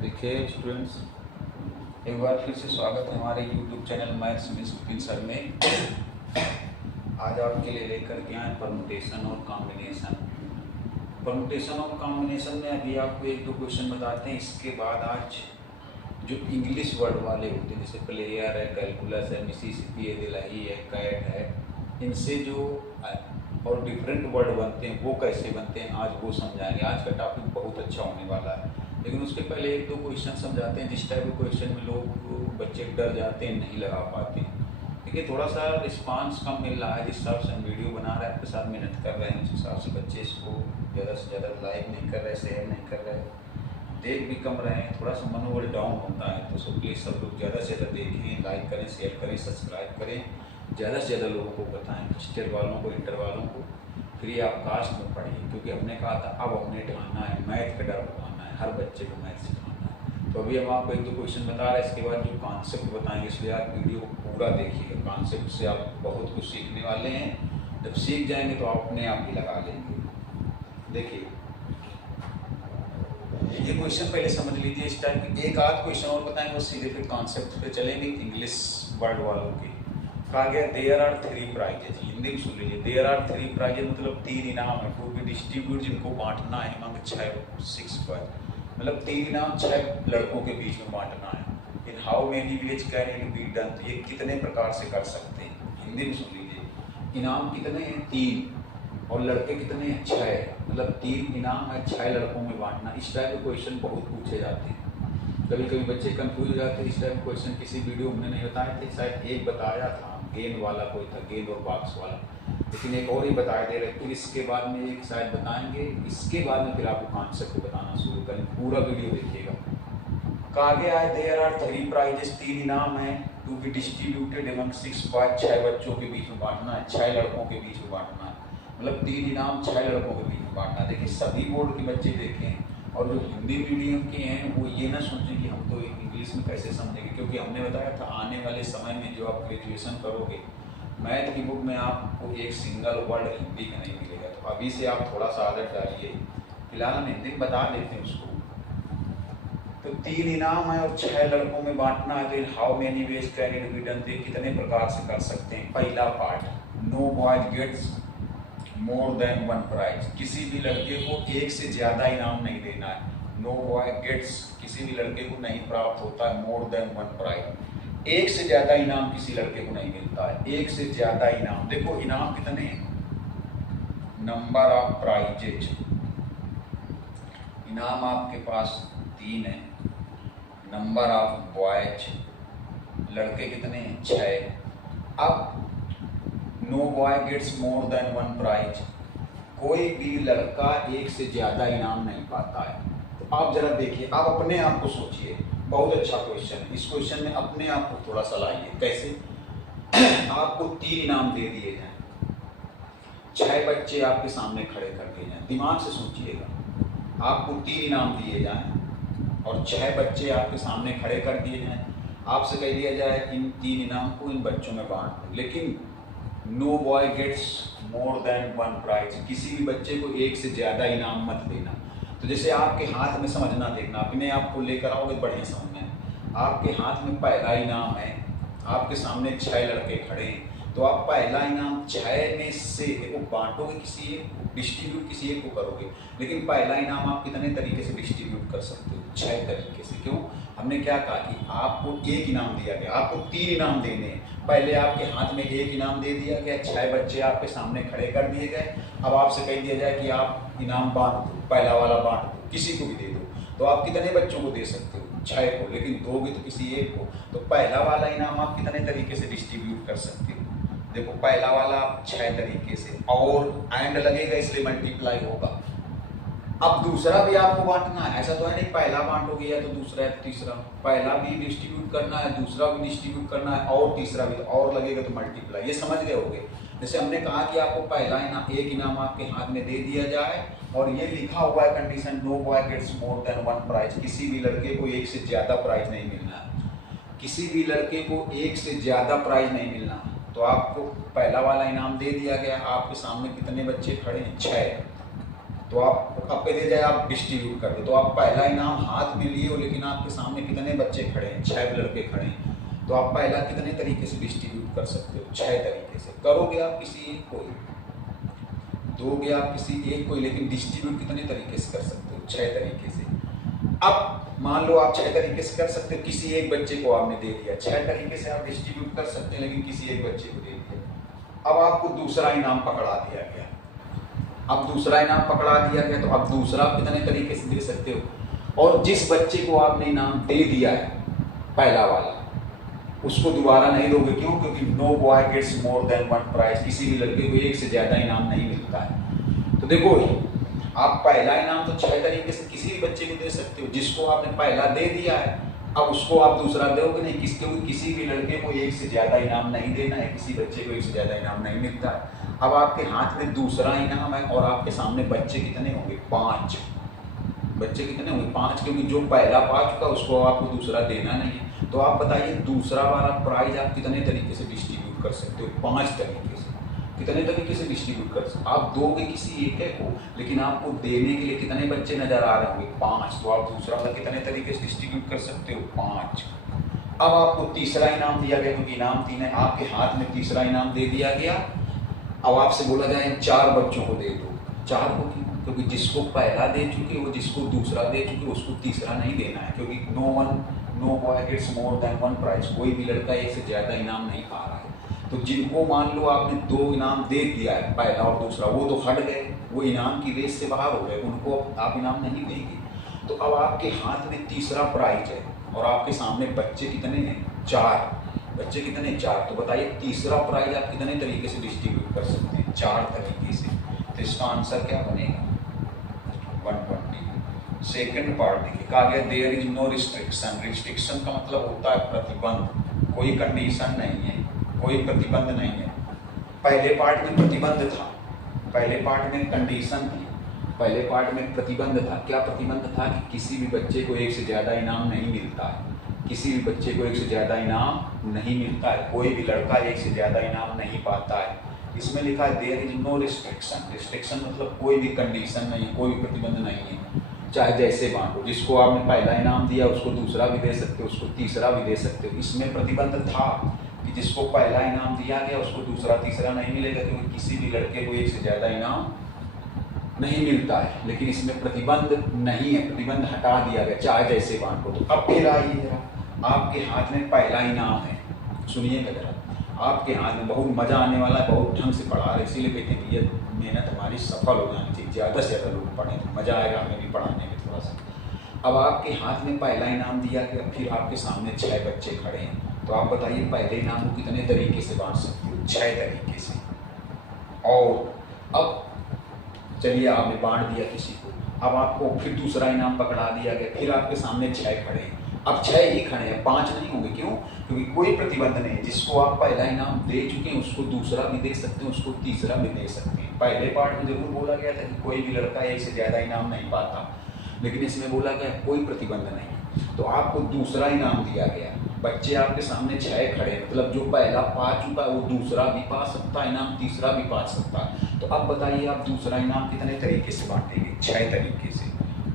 देखिए स्टूडेंट्स, एक बार फिर से स्वागत है हमारे YouTube channel maths miss Vipin sir में। आज आपके लिए लेकर के आए परमुटेशन और कॉम्बिनेशन। परमुटेशन और कॉम्बिनेशन में अभी आपको एक दो क्वेश्चन बताते हैं। इसके बाद आज जो इंग्लिश वर्ड वाले होते हैं, जैसे प्लेयर है, कैलकुलस है, मिसिसिपी है, दिलाही है, कैट है, इनसे जो और डिफरेंट वर्ड बनते हैं वो कैसे बनते हैं आज वो समझाएंगे। आज का टॉपिक बहुत अच्छा होने वाला है, लेकिन उसके पहले एक दो क्वेश्चन समझाते हैं जिस टाइप के क्वेश्चन में लोग बच्चे डर जाते हैं, नहीं लगा पाते हैं। देखिए थोड़ा सा रिस्पांस कम मिल रहा है, जिस हिसाब से हम वीडियो बना रहे हैं, आपके साथ मेहनत कर रहे हैं, उस हिसाब से बच्चे इसको ज़्यादा से ज़्यादा लाइक नहीं कर रहे, शेयर नहीं कर रहे, देख भी कम रहे हैं, थोड़ा सा मनोबल डाउन होता है। तो सो प्लीज़ सब लोग ज़्यादा से ज़्यादा देखें, लाइक करें, शेयर करें, सब्सक्राइब करें, ज़्यादा से ज़्यादा लोगों को बताएं, फर्स्ट ईयर वालों को, इंटर वालों को। फिर ये आप कास्ट में पढ़िए, क्योंकि हमने कहा था अब हमने ठाना है, मैथ का डर बताना है, हर बच्चे को मैथ सिखाना है। तो अभी हम आपको एक दो क्वेश्चन बता रहे हैं, इसके बाद जो कॉन्सेप्ट बताएंगे, इसलिए आप वीडियो को पूरा देखिएगा। कॉन्सेप्ट से आप बहुत कुछ सीखने वाले हैं, जब सीख जाएंगे तो आप अपने आप ही लगा लेंगे। देखिए ये क्वेश्चन पहले समझ लीजिए, इस टाइप के एक आध क्वेश्चन और बताएंगे, वो सीधे फिर कॉन्सेप्ट पे चलेंगे इंग्लिश वर्ड वालों के। कहा गया देयर आर 3 प्राइजेज, हिंदी में सुन लीजिए, देयर आर 3 प्राइजेज मतलब 3 इनाम है, टू बी डिस्ट्रीब्यूट, जिनको बांटना है अमंग 6 पर, मतलब 3 इनाम 6 लड़कों के बीच में बांटना है। इन how many ways can it be done, तो ये कितने प्रकार से कर सकते हैं, हिंदी में सुन लीजिए। इनाम कितने हैं? 3, और लड़के कितने हैं? 6, मतलब 3 इनाम है, 6 लड़कों में बांटना। इस टाइप के क्वेश्चन बहुत पूछे जाते हैं, कभी कभी बच्चे कंफ्यूज हो जाते हैं। इस टाइप क्वेश्चन किसी वीडियो में नहीं बताए थे, शायद एक बताया था, गेंद वाला कोई था, गेंद और बॉक्स वाला, लेकिन एक और ही बताए दे रहे। फिर इसके बाद में एक शायद बताएंगे, इसके बाद में फिर आपको कॉन्सेप्ट बताना शुरू करें, पूरा वीडियो देखिएगा। कहा गया है देयर आर 3 प्राइजेस, 3 इनाम है, to be distributed among 6 boys, 6 बच्चों के बीच में बांटना है, 6 लड़कों के बीच में बांटना है, मतलब 3 इनाम 6 लड़कों के बीच में बांटना। देखिए सभी बोर्ड के बच्चे देखें, और जो हिंदी मीडियम के हैं वो ये ना सोचें कि हम तो इंग्लिश में कैसे समझेंगे, क्योंकि हमने बताया था आने वाले समय में जो आप ग्रेजुएशन करोगे, मैथ की बुक में आपको एक सिंगल वर्ड हिंदी का नहीं मिलेगा। तो अभी से आप थोड़ा सा आदत डालिए, फिलहाल हम हिंदी में बता देते हैं उसको। तो 3 इनाम है और 6 लड़कों में बांटना है, तो in how many ways can it be done, कितने प्रकार से कर सकते हैं। पहला part, no boys gets more than 1 prize, किसी भी लड़के को एक से ज्यादा इनाम नहीं देना है। नो बॉय गेट्स, किसी भी लड़के को नहीं प्राप्त होता है मोर देन 1 प्राइज, एक से ज्यादा इनाम किसी लड़के को नहीं मिलता है, एक से ज्यादा इनाम। देखो इनाम कितने हैं, नंबर ऑफ प्राइजेज, इनाम आपके पास 3 है, नंबर ऑफ बॉयज, लड़के कितने हैं? 6। अब no boy gets more than 1 prize, कोई भी लड़का एक से ज्यादा इनाम नहीं पाता है। तो आप जरा देखिए, आप अपने आप को सोचिए, बहुत अच्छा क्वेश्चन है। इस क्वेश्चन में अपने आप को थोड़ा सा लाइए। कैसे? आपको 3 इनाम दे दिए जाए, 6 बच्चे आपके सामने खड़े कर दिए जाए, दिमाग से सोचिएगा। आपको 3 इनाम दिए जाए और 6 बच्चे आपके सामने खड़े कर दिए जाए, आपसे कह दिया जाए इन 3 इनाम को इन बच्चों में बांट दो, लेकिन no boy gets more than 1 prize, किसी भी बच्चे को एक से ज्यादा इनाम मत देना। तो जैसे आपके हाथ में, समझना, देखना, अपने आप को लेकर आओगे बढ़िया समझ में। आपके हाथ में पहला इनाम है, आपके सामने 6 लड़के खड़े हैं, तो आप पहला इनाम 6 में से वो बांटोगे, किसी एक को डिस्ट्रीब्यूट, किसी एक को करोगे, लेकिन पहला इनाम आप कितने तरीके से डिस्ट्रीब्यूट कर सकते हो? 6 तरीके से। क्यों? हमने क्या कहा कि आपको 1 इनाम दिया गया, आपको 3 इनाम देने हैं। पहले आपके हाथ में 1 इनाम दे दिया गया, 6 बच्चे आपके सामने खड़े कर दिए गए। अब आपसे कह दिया जाए कि आप इनाम बांट दो, पहला वाला बांट दो, किसी को भी दे दो। तो आप कितने बच्चों को दे सकते हो? 6 को, लेकिन दोगे तो किसी एक को। तो पहला वाला इनाम आप कितने तरीके से डिस्ट्रीब्यूट कर सकते हो? देखो पहला वाला 6 तरीके से, और एंड लगेगा इसलिए मल्टीप्लाई होगा। अब दूसरा भी आपको बांटना है, ऐसा तो है नहीं पहला बांटोगे या तो दूसरा है तो तीसरा, पहला भी डिस्ट्रीब्यूट करना है, दूसरा भी डिस्ट्रीब्यूट करना है, और तीसरा भी, और लगेगा तो मल्टीप्लाई। ये समझ गए होगे। जैसे हमने कहा कि आपको पहला इनाम, 1 इनाम आपके हाथ में दे दिया जाए, और ये लिखा हुआ है condition, no boy gets more than 1 prize, किसी भी लड़के को एक से ज्यादा प्राइज नहीं मिलना, किसी भी लड़के को एक से ज्यादा प्राइज नहीं मिलना। तो आपको पहला वाला इनाम दे दिया गया, आपके सामने कितने बच्चे खड़े हैं? 6। तो आप कह दिया जाए आप डिस्ट्रीब्यूट कर दो, तो आप पहला इनाम हाथ में लिए हो लेकिन आपके सामने कितने बच्चे खड़े हैं, 6 लड़के खड़े हैं, तो आप पहला कितने तरीके से डिस्ट्रीब्यूट कर सकते हो, 6 तरीके से। करोगे आप किसी एक को, दोगे आप किसी एक को, लेकिन डिस्ट्रीब्यूट कितने तरीके से कर सकते हो, 6 तरीके से। अब मान लो आप 6 तरीके से कर सकते हो, किसी एक बच्चे को आपने दे दिया, 6 तरीके से आप डिस्ट्रीब्यूट कर सकते हैं लेकिन किसी एक बच्चे को दे दिया। अब आपको दूसरा इनाम पकड़ा दिया गया, अब दूसरा इनाम पकड़ा दिया गया तो अब दूसरा कितने तरीके से दे सकते हो, और जिस बच्चे को आपने इनाम दे दिया है पहला वाला, उसको दोबारा नहीं दोगे। क्यों? क्योंकि no boy gets more than 1 prize, किसी भी लड़के को एक से ज्यादा इनाम नहीं मिलता है। तो देखो आप पहला इनाम तो 6 तरीके से किसी भी बच्चे को दे सकते हो, जिसको आपने पहला दे दिया है अब उसको आप दूसरा दोगे नहीं, किसी भी लड़के को एक से ज्यादा इनाम नहीं देना है, किसी बच्चे को एक से ज्यादा इनाम नहीं मिलता है। अब आपके हाथ में दूसरा इनाम है और आपके सामने बच्चे कितने होंगे, 5 बच्चे कितने होंगे, 5, क्योंकि जो पहला पा चुका उसको आपको दूसरा देना नहीं है। तो आप बताइए दूसरा वाला प्राइज आप कितने तरीके से डिस्ट्रीब्यूट कर सकते हो, 5 तरीके से। कितने तरीके से डिस्ट्रीब्यूट कर सकते हो, आप दोगे किसी एक को, लेकिन आपको देने के लिए कितने बच्चे नजर आ रहे होंगे, 5, तो आप दूसरा वाला कितने तरीके से डिस्ट्रीब्यूट कर सकते हो, 5। अब आपको तीसरा इनाम दिया गया, क्योंकि इनाम 3 है, आपके हाथ में तीसरा इनाम दे दिया गया। अब आपसे बोला जाए 4 बच्चों को दे दो, 4 को क्यों? क्योंकि जिसको पहला दे चुके वो जिसको दूसरा दे चुके उसको तीसरा नहीं देना है, क्योंकि no boy gets more than 1 prize, कोई भी लड़का एक से ज्यादा इनाम नहीं पा रहा है। तो जिनको मान लो आपने 2 इनाम दे दिया है, पहला और दूसरा, वो तो हट गए, वो इनाम की रेस से बाहर हो गए, उनको आप इनाम नहीं देंगे। तो अब आपके हाथ में तीसरा प्राइज है और आपके सामने बच्चे कितने हैं, 4 बच्चे कितने, 4। तो बताइए तीसरा प्राइज आप कितने तरीके से डिस्ट्रीब्यूट कर सकते हैं, 4 तरीके से। तो इसका आंसर क्या बनेगा, 120। सेकंड पार्ट देखिए, कहा गया there is no restriction. Restriction का मतलब होता है प्रतिबंध, कोई कंडीशन नहीं है, कोई प्रतिबंध नहीं है। पहले पार्ट में प्रतिबंध था, पहले पार्ट में कंडीशन थी, पहले पार्ट में प्रतिबंध था। क्या प्रतिबंध था? कि किसी भी बच्चे को एक से ज्यादा इनाम नहीं मिलता है, किसी भी बच्चे को एक से ज्यादा इनाम नहीं मिलता है, कोई भी लड़का एक से ज्यादा इनाम नहीं पाता है। इसमें लिखा है there is no restriction. Restriction मतलब कोई भी कंडीशन नहीं, कोई भी प्रतिबंध नहीं है, चाहे जैसे बांटो, जिसको आपने पहला इनाम दिया उसको दूसरा भी दे सकते हो, उसको तीसरा भी दे सकते हो। इसमें प्रतिबंध था कि जिसको पहला इनाम दिया गया उसको दूसरा तीसरा नहीं मिलेगा, क्योंकि किसी भी लड़के को एक से ज्यादा इनाम नहीं मिलता है। लेकिन इसमें प्रतिबंध नहीं है, प्रतिबंध हटा दिया गया, चाहे जैसे बांटो। तो अब फिर आइए जरा, आपके हाथ में पहला इनाम है, सुनिएगा जरा, आपके हाथ में बहुत मजा आने वाला है, बहुत ढंग से पढ़ा रहे, इसीलिए कहते हैं कि ये मेहनत हमारी सफल हो जानी चाहिए, ज़्यादा से ज़्यादा लोग पढ़ें तो मज़ा आएगा हमें भी पढ़ाने में थोड़ा सा। अब आपके हाथ में पहला इनाम दिया गया, फिर आपके सामने 6 बच्चे खड़े हैं, तो आप बताइए पहले इनाम को कितने तरीके से बांट सकते हो, 6 तरीके से। और अब चलिए आपने बांट दिया किसी को, अब आपको फिर दूसरा इनाम पकड़ा दिया गया, फिर आपके सामने 6 खड़े हैं, अब 6 ही खड़े हैं, 5 नहीं होंगे। क्यों? क्योंकि कोई प्रतिबंध नहीं, जिसको आप पहला इनाम दे चुके हैं उसको दूसरा भी दे सकते हैं, उसको तीसरा भी दे सकते हैं। पहले पार्ट में जरूर बोला गया था कि कोई भी लड़का एक से ज़्यादा इनाम नहीं पाता, लेकिन इसमें बोला गया कोई प्रतिबंध नहीं, तो आपको दूसरा इनाम दिया गया। बच्चे आपके सामने 6 खड़े हैं, मतलब जो पहला पा चुका है वो दूसरा भी पा सकता है इनाम, तीसरा भी पा सकता है। तो अब बताइए आप दूसरा इनाम कितने तरीके से बांटेंगे, 6 तरीके से।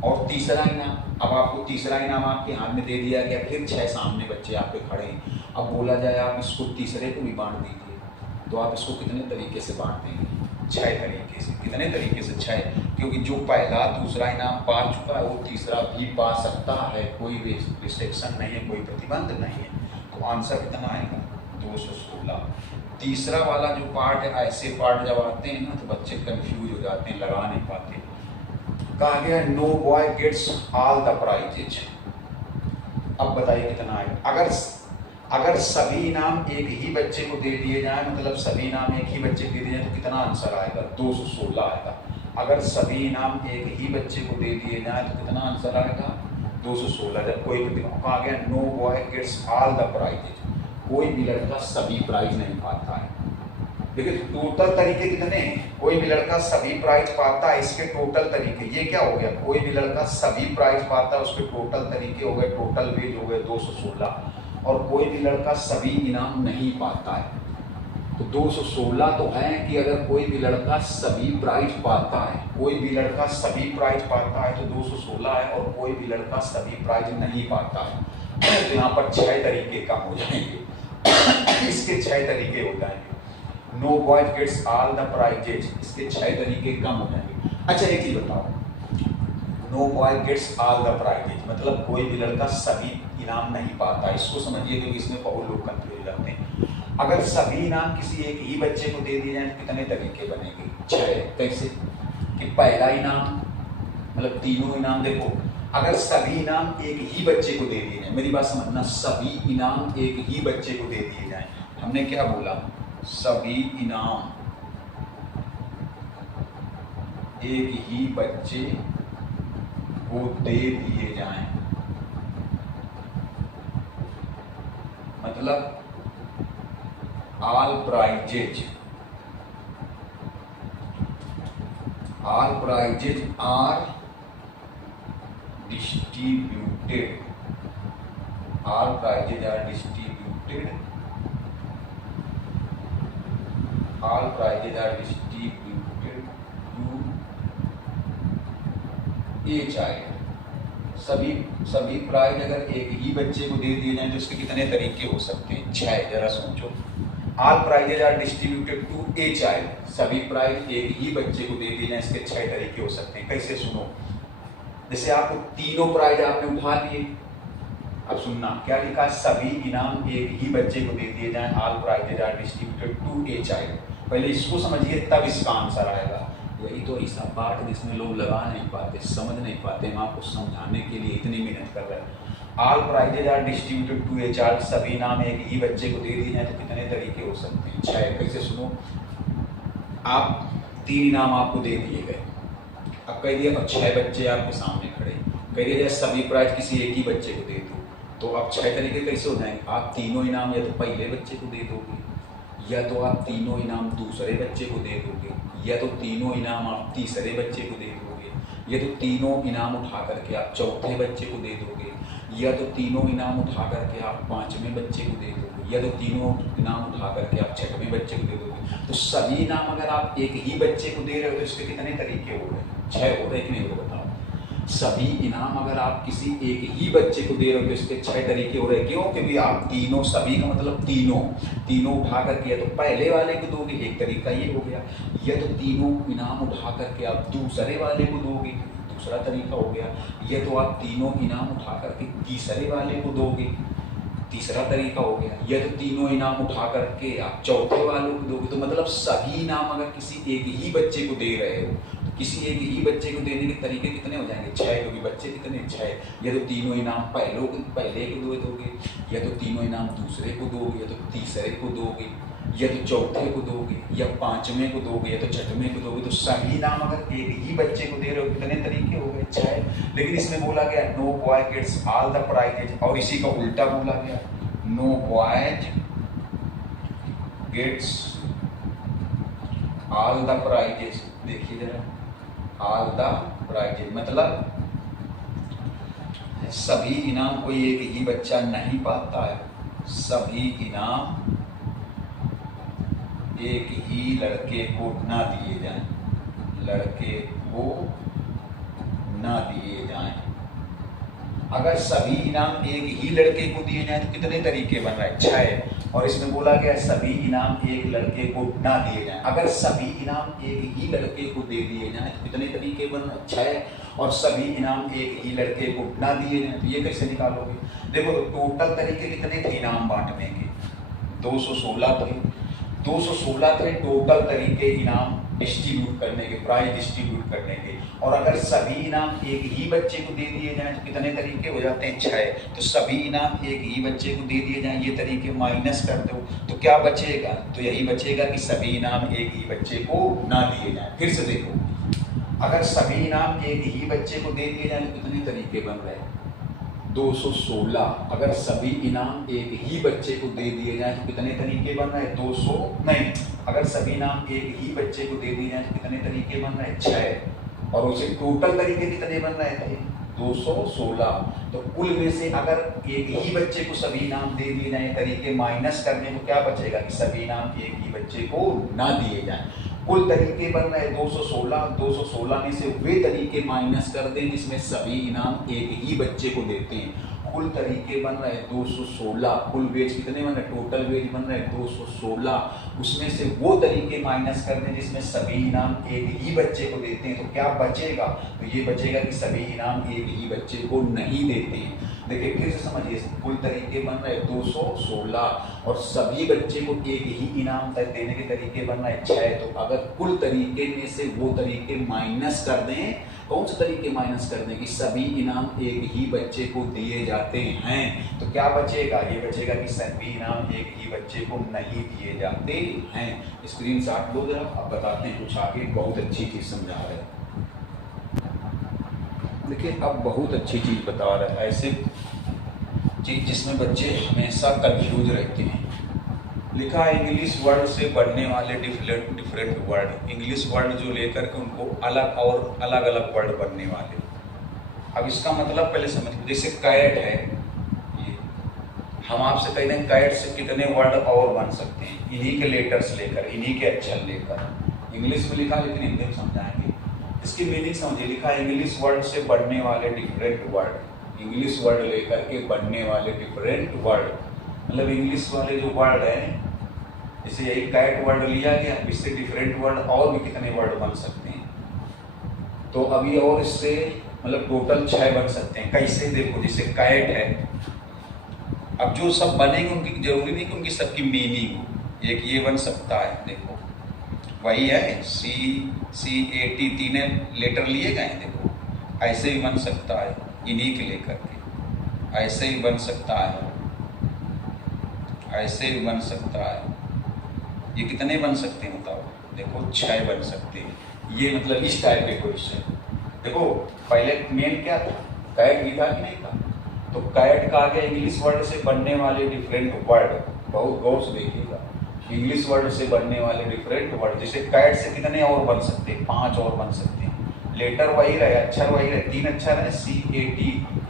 और तीसरा इनाम, अब आपको तीसरा इनाम आपके हाथ में दे दिया गया, फिर 6 सामने बच्चे आपके खड़े हैं। अब बोला जाए आप इसको तीसरे को भी बांट दीजिए, तो आप इसको कितने तरीके से बांट देंगे, 6 तरीके से। कितने तरीके से, 6, क्योंकि जो पहला दूसरा इनाम पा चुका है वो तीसरा भी पा सकता है, कोई रिस्ट्रिक्शन नहीं है, कोई प्रतिबंध नहीं है। तो आंसर कितना आएगा, 216। तीसरा वाला जो पार्ट है, ऐसे पार्ट जब आते हैं ना तो बच्चे कंफ्यूज हो जाते हैं, लगा नहीं पाते। कहा गया no boy gets all the prizes. अब बताइए कितना आएगा, अगर सभी इनाम एक ही बच्चे को दे दिए जाए, मतलब सभी इनाम एक ही बच्चे को दे दिए जाए, तो कितना आंसर आएगा, 216 आएगा। अगर सभी इनाम एक ही बच्चे को दे दिए जाए तो कितना आंसर आएगा, 216। जब कोई प्रतिबंध, कहा गया no boy gets all the prizes, कोई भी लड़का सभी प्राइज नहीं पाता है। लेकिन टोटल तरीके कितने हैं, कोई भी लड़का सभी प्राइज पाता है, इसके टोटल तरीके, ये क्या हो गया, कोई भी लड़का सभी प्राइज पाता है, उसके टोटल तरीके हो गए, टोटल वेज हो गए 216। और कोई भी लड़का सभी इनाम नहीं पाता है, तो 216 तो है कि अगर कोई भी लड़का सभी प्राइज पाता है, कोई भी लड़का सभी प्राइज पाता है तो 216 है, और कोई भी लड़का सभी प्राइज नहीं पाता है तो यहाँ पर 6 तरीके कम हो जाएंगे। इसके 6 तरीके हो जाएंगे। No boys gets all the prizes, इसके 6 तरीके कम हो जाएंगे। अच्छा एक चीज बताओ, no boy gets all the prizes मतलब कोई भी लड़का सभी इनाम नहीं पाता। इसको समझिए क्योंकि इसमें बहुत लोग कंफ्यूज जाते हैं। अगर सभी इनाम किसी एक ही बच्चे को दे दिए जाए तो कितने तरीके बनेंगे? 6। कैसे कि पहला इनाम मतलब तीनों इनाम, देखो अगर सभी इनाम एक ही बच्चे को दे दिए जाए, मेरी बात समझना, सभी इनाम एक ही बच्चे को दे दिए जाए, हमने क्या बोला, सभी इनाम एक ही बच्चे को दे दिए जाएं, मतलब all prizes are distributed, all prizes are distributed, all prizes are distributed to a child। सभी प्राइज अगर एक ही बच्चे को दे दिए जाएं तो उसके कितने तरीके हो सकते हैं? 6। जरा सोचो। All prizes are distributed to a child, सभी प्राइज एक ही बच्चे को दे दिए जाएं, इसके 6 तरीके हो सकते हैं। कैसे? सुनो, जैसे आपको तीनों प्राइज आपने उठा लिए, अब सुनना क्या लिखा, सभी इनाम एक ही बच्चे को दे दिए जाएं, all prizes are distributed to a child. पहले इसको समझिए तब इसका आंसर आएगा। यही तो ऐसा पार्ट जिसमें लोग लगा नहीं पाते, समझ नहीं पाते, हम आपको समझाने के लिए इतनी मेहनत कर रहे हैं। All prizes are distributed to a child, सभी इनाम एक ही बच्चे को दे दिए जाए तो कितने तरीके हो सकते हैं? 6। कैसे? सुनो, आप 3 इनाम आपको दे दिए गए, अब कह दिया अब 6 बच्चे आपके सामने खड़े, कह दिया जाए सभी प्राइज किसी एक ही बच्चे को दे दो, तो अब 6 तरीके कैसे हो जाएंगे? आप तीनों इनाम या तो पहले बच्चे को दे दोगे, या तो आप तीनों इनाम दूसरे बच्चे को दे दोगे, या तो तीनों इनाम आप तीसरे बच्चे को दे दोगे, या तो तीनों इनाम उठा करके आप चौथे बच्चे को दे दोगे, या तो तीनों इनाम उठा करके आप 5वें बच्चे को दे दोगे, या तो तीनों इनाम उठा करके आप 6वें बच्चे को दे दोगे। तो सभी इनाम अगर आप एक ही बच्चे को दे रहे हो तो इसके कितने तरीके हो गए? 6 हो रहे कि नहीं हो रहे? बताओ। सभी इनाम अगर आप किसी एक ही बच्चे को दे रहे हो तो इसके 6 तरीके हो रहे। क्यों? क्योंकि आप तीनों, सभी का मतलब तीनों उठा करके या तो पहले वाले को दोगे, एक तरीका ये हो गया, या तो तीनों इनाम उठा करके आप दूसरे वाले को दोगे, दूसरा तरीका हो गया, या तो आप तीनों इनाम उठा करके तीसरे वाले को दोगे, तीसरा तरीका हो गया, या तो तीनों इनाम उठा करके आप चौथे वालों को दोगे। तो मतलब सभी इनाम अगर किसी एक ही बच्चे को दे रहे हो तो किसी एक ही बच्चे को देने के तरीके कितने हो जाएंगे? 6, क्योंकि बच्चे कितने? 6। या तो तीनों इनाम पहले को दोगे, या तो तीनों इनाम दूसरे को दोगे, या तो तीसरे को दोगे, या तो चौथे को दोगे, या 5वें को दोगे, या तो 6वें को दोगे। तो सभी इनाम अगर एक ही बच्चे को दे रहे हो कितने तरीके हो गए? 6। लेकिन इसमें बोला गया no boy gets all the prizes, और इसी का उल्टा बोला गया, no boys gets all the prizes. देखिए जरा, ऑल द प्राइजेज मतलब सभी इनाम कोई एक ही बच्चा नहीं पाता है, सभी इनाम एक ही लड़के को ना दिए जाएं, लड़के को ना दिए जाएं। अगर सभी इनाम एक ही लड़के को दिए जाएं तो कितने तरीके बन रहा है? 6। और इसमें बोला गया सभी इनाम एक लड़के को ना दिए जाएं। अगर सभी इनाम एक ही लड़के को दे दिए जाएं तो कितने तरीके बन रहे हैं? 6। और सभी इनाम एक ही लड़के को ना दिए जाएं तो ये कैसे निकालोगे? देखो तो टोटल तरीके कितने थे इनाम बांटने के? 216 थे। 216 थे टोटल तरीके इनाम डिस्ट्रीब्यूट करने के, प्राइज डिस्ट्रीब्यूट करने के। और अगर सभी इनाम एक ही बच्चे को दे दिए जाएं तो कितने तरीके हो जाते हैं? 6। तो सभी इनाम एक ही बच्चे को दे दिए जाएं, ये तरीके माइनस कर दो तो क्या बचेगा? तो यही बचेगा कि सभी इनाम एक ही बच्चे को ना दिए जाएं। फिर से देखो, अगर सभी इनाम एक ही बच्चे को दे दिए जाएं तो कितने तरीके बन रहे हैं? 216। अगर सभी इनाम एक ही बच्चे को दे दिए जाएं तो कितने तरीके बन रहे हैं? 200 नहीं, अगर सभी इनाम एक ही बच्चे को दे दिए जाएं तो कितने तरीके बन रहे हैं? 6। और उसे टोटल तरीके कितने बन रहे थे? 216। तो कुल में से अगर एक ही बच्चे को सभी इनाम दे दिए जाए तरीके माइनस करने तो क्या बचेगा कि सभी इनाम एक ही बच्चे को ना दिए जाए। कुल तरीके बन रहे 216, 216 में से वे तरीके माइनस कर दें जिसमें सभी इनाम एक ही बच्चे को देते हैं। कुल तरीके बन रहे 216, कुल वेज कितने बन रहे, टोटल वेज बन रहे 216, उसमें से वो तरीके माइनस कर दें जिसमें सभी इनाम एक ही बच्चे को देते हैं। तो क्या बचेगा, तो ये बचेगा कि सभी इनाम एक ही बच्चे को नहीं देते हैं। देखिए फिर से समझिए, कुल तरीके बन रहे 216 और सभी बच्चे को एक ही इनाम तक देने के तरीके बन रहे 6। तो अगर कुल तरीके में से वो तरीके माइनस कर दें, कौन से तरीके माइनस कर दें कि सभी इनाम एक ही बच्चे को दिए जाते हैं, तो क्या बचेगा, ये बचेगा कि सभी इनाम एक ही बच्चे को नहीं दिए जाते हैं। स्क्रीनशॉट लो जरा, अब बताते हैं कुछ आगे, बहुत अच्छी चीज समझा रहे हैं। देखिए अब बहुत अच्छी चीज बता रहा है, ऐसे चीज जिसमें बच्चे हमेशा कंफ्यूज रहते हैं। लिखा है इंग्लिश वर्ड से बढ़ने वाले डिफरेंट वर्ड, इंग्लिश वर्ड जो लेकर के उनको अलग और अलग अलग वर्ड बनने वाले। अब इसका मतलब पहले समझ, जैसे कैट है, ये हम आपसे कहते हैं कैट से कितने वर्ड और बन सकते हैं, इन्हीं के लेटर्स लेकर, इन्हीं के अक्षर लेकर। इंग्लिश में लिखा लेकिन हिंदी में समझाएंगे, इसकी मीनिंग समझिए। लिखा है इंग्लिश वर्ड से बढ़ने वाले डिफरेंट वर्ड, इंग्लिश वर्ड लेकर के बढ़ने वाले डिफरेंट वर्ड, मतलब इंग्लिश वाले जो वर्ड है, जैसे यही कैट वर्ड लिया गया, इससे डिफरेंट वर्ड और भी कितने वर्ड बन सकते हैं। तो अभी और इससे मतलब टोटल 6 बन सकते हैं। कैसे, देखो जैसे कैट है, अब जो सब बनेंगे उनकी जरूरी नहीं कि उनकी सबकी मीनिंग हो। एक ये बन सकता है, देखो वही है CAT, 3 लेटर लिए गए हैं, देखो ऐसे भी बन सकता है, इन्हीं के लेकर के ऐसे ही बन सकता है, ऐसे भी बन सकता है। ये कितने बन सकते हैं बताओ, देखो 6 बन सकते हैं। ये मतलब इस टाइप के क्वेश्चन। देखो पहले मेन क्या था, कैट लिखा कि नहीं था, तो कैट का आगे इंग्लिश वर्ड से बनने वाले डिफरेंट वर्ड, बहुत गौर से देखिएगा, इंग्लिश वर्ड से बनने वाले डिफरेंट वर्ड। जैसे कैट से कितने और बन सकते हैं, 5 और बन सकते हैं। लेटर वही रहे, अक्षर वही रहे, 3 अक्षर है CAT,